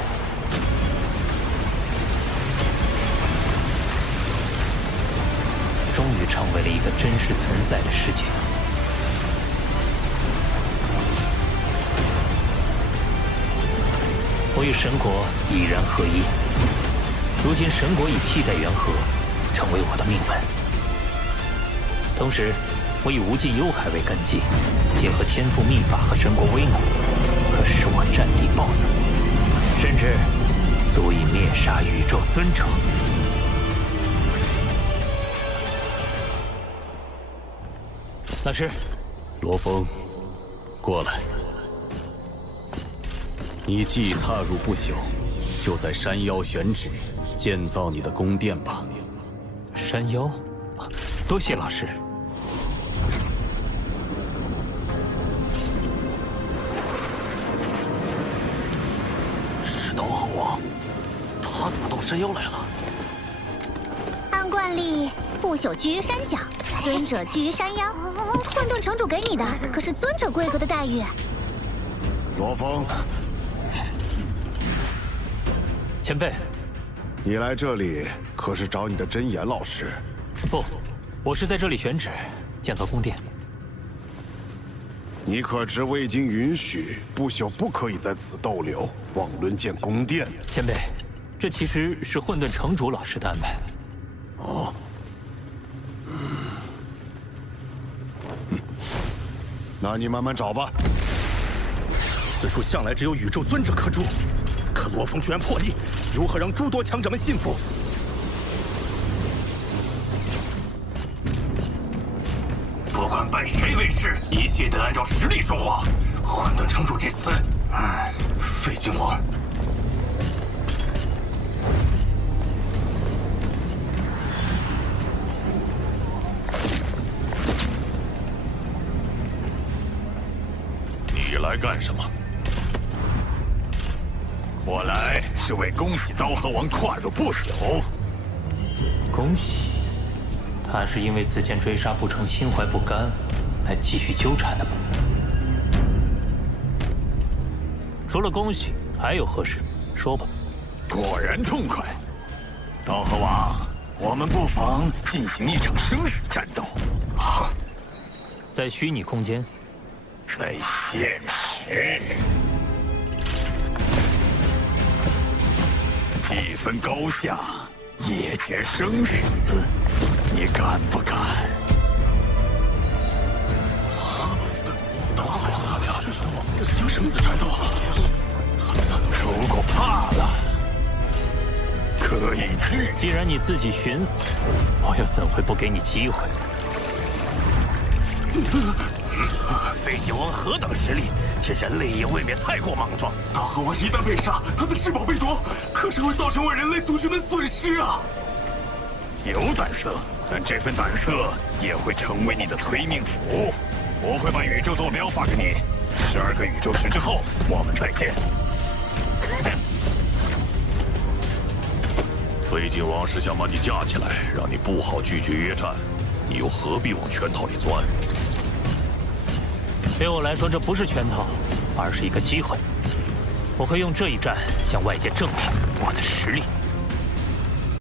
终于成为了一个真实存在的世界。我与神国已然合一，如今神国以替代元和，成为我的命门。同时，我以无尽幽海为根基，结合天赋秘法和神国威能，可使我战力暴增，甚至足以灭杀宇宙尊者。老师，罗峰，过来。你既踏入不朽，就在山腰选址建造你的宫殿吧。山腰，多谢老师。是刀河王，他怎么到山腰来了？按惯例，不朽居于山脚，尊者居于山腰。混沌城主给你的可是尊者规格的待遇。罗峰，前辈，你来这里可是找你的真言老师？不，我是在这里选址建造宫殿。你可知未经允许，不朽不可以在此逗留，妄论建宫殿。前辈，这其实是混沌城主老师的安排。哦。那你慢慢找吧。此处向来只有宇宙尊者可住，可罗峰居然破例，如何让诸多强者们信服？不管拜谁为师，一切得按照实力说话。混沌城主这次，废金王。你来干什么？我来是为恭喜刀河王跨入不朽。恭喜，他是因为此前追杀不成，心怀不甘，来继续纠缠的吗？除了恭喜，还有何事？说吧。果然痛快。刀河王，我们不妨进行一场生死战斗。啊，在虚拟空间，在现实。既分高下，也决生死，你敢不敢？刀河王他俩已经生死战斗了。如果怕了，可以拒。既然你自己寻死，我又怎会不给你机会？废金王何等实力，这人类也未免太过莽撞。刀河王一旦被杀，他的至宝被夺，可是会造成我人类族群的损失啊！有胆色，但这份胆色也会成为你的催命符。我会把宇宙坐标发给你，12个宇宙时之后，我们再见。废金王是想把你架起来，让你不好拒绝约战，你又何必往圈套里钻？对我来说，这不是圈套，而是一个机会。我会用这一战向外界证明我的实力。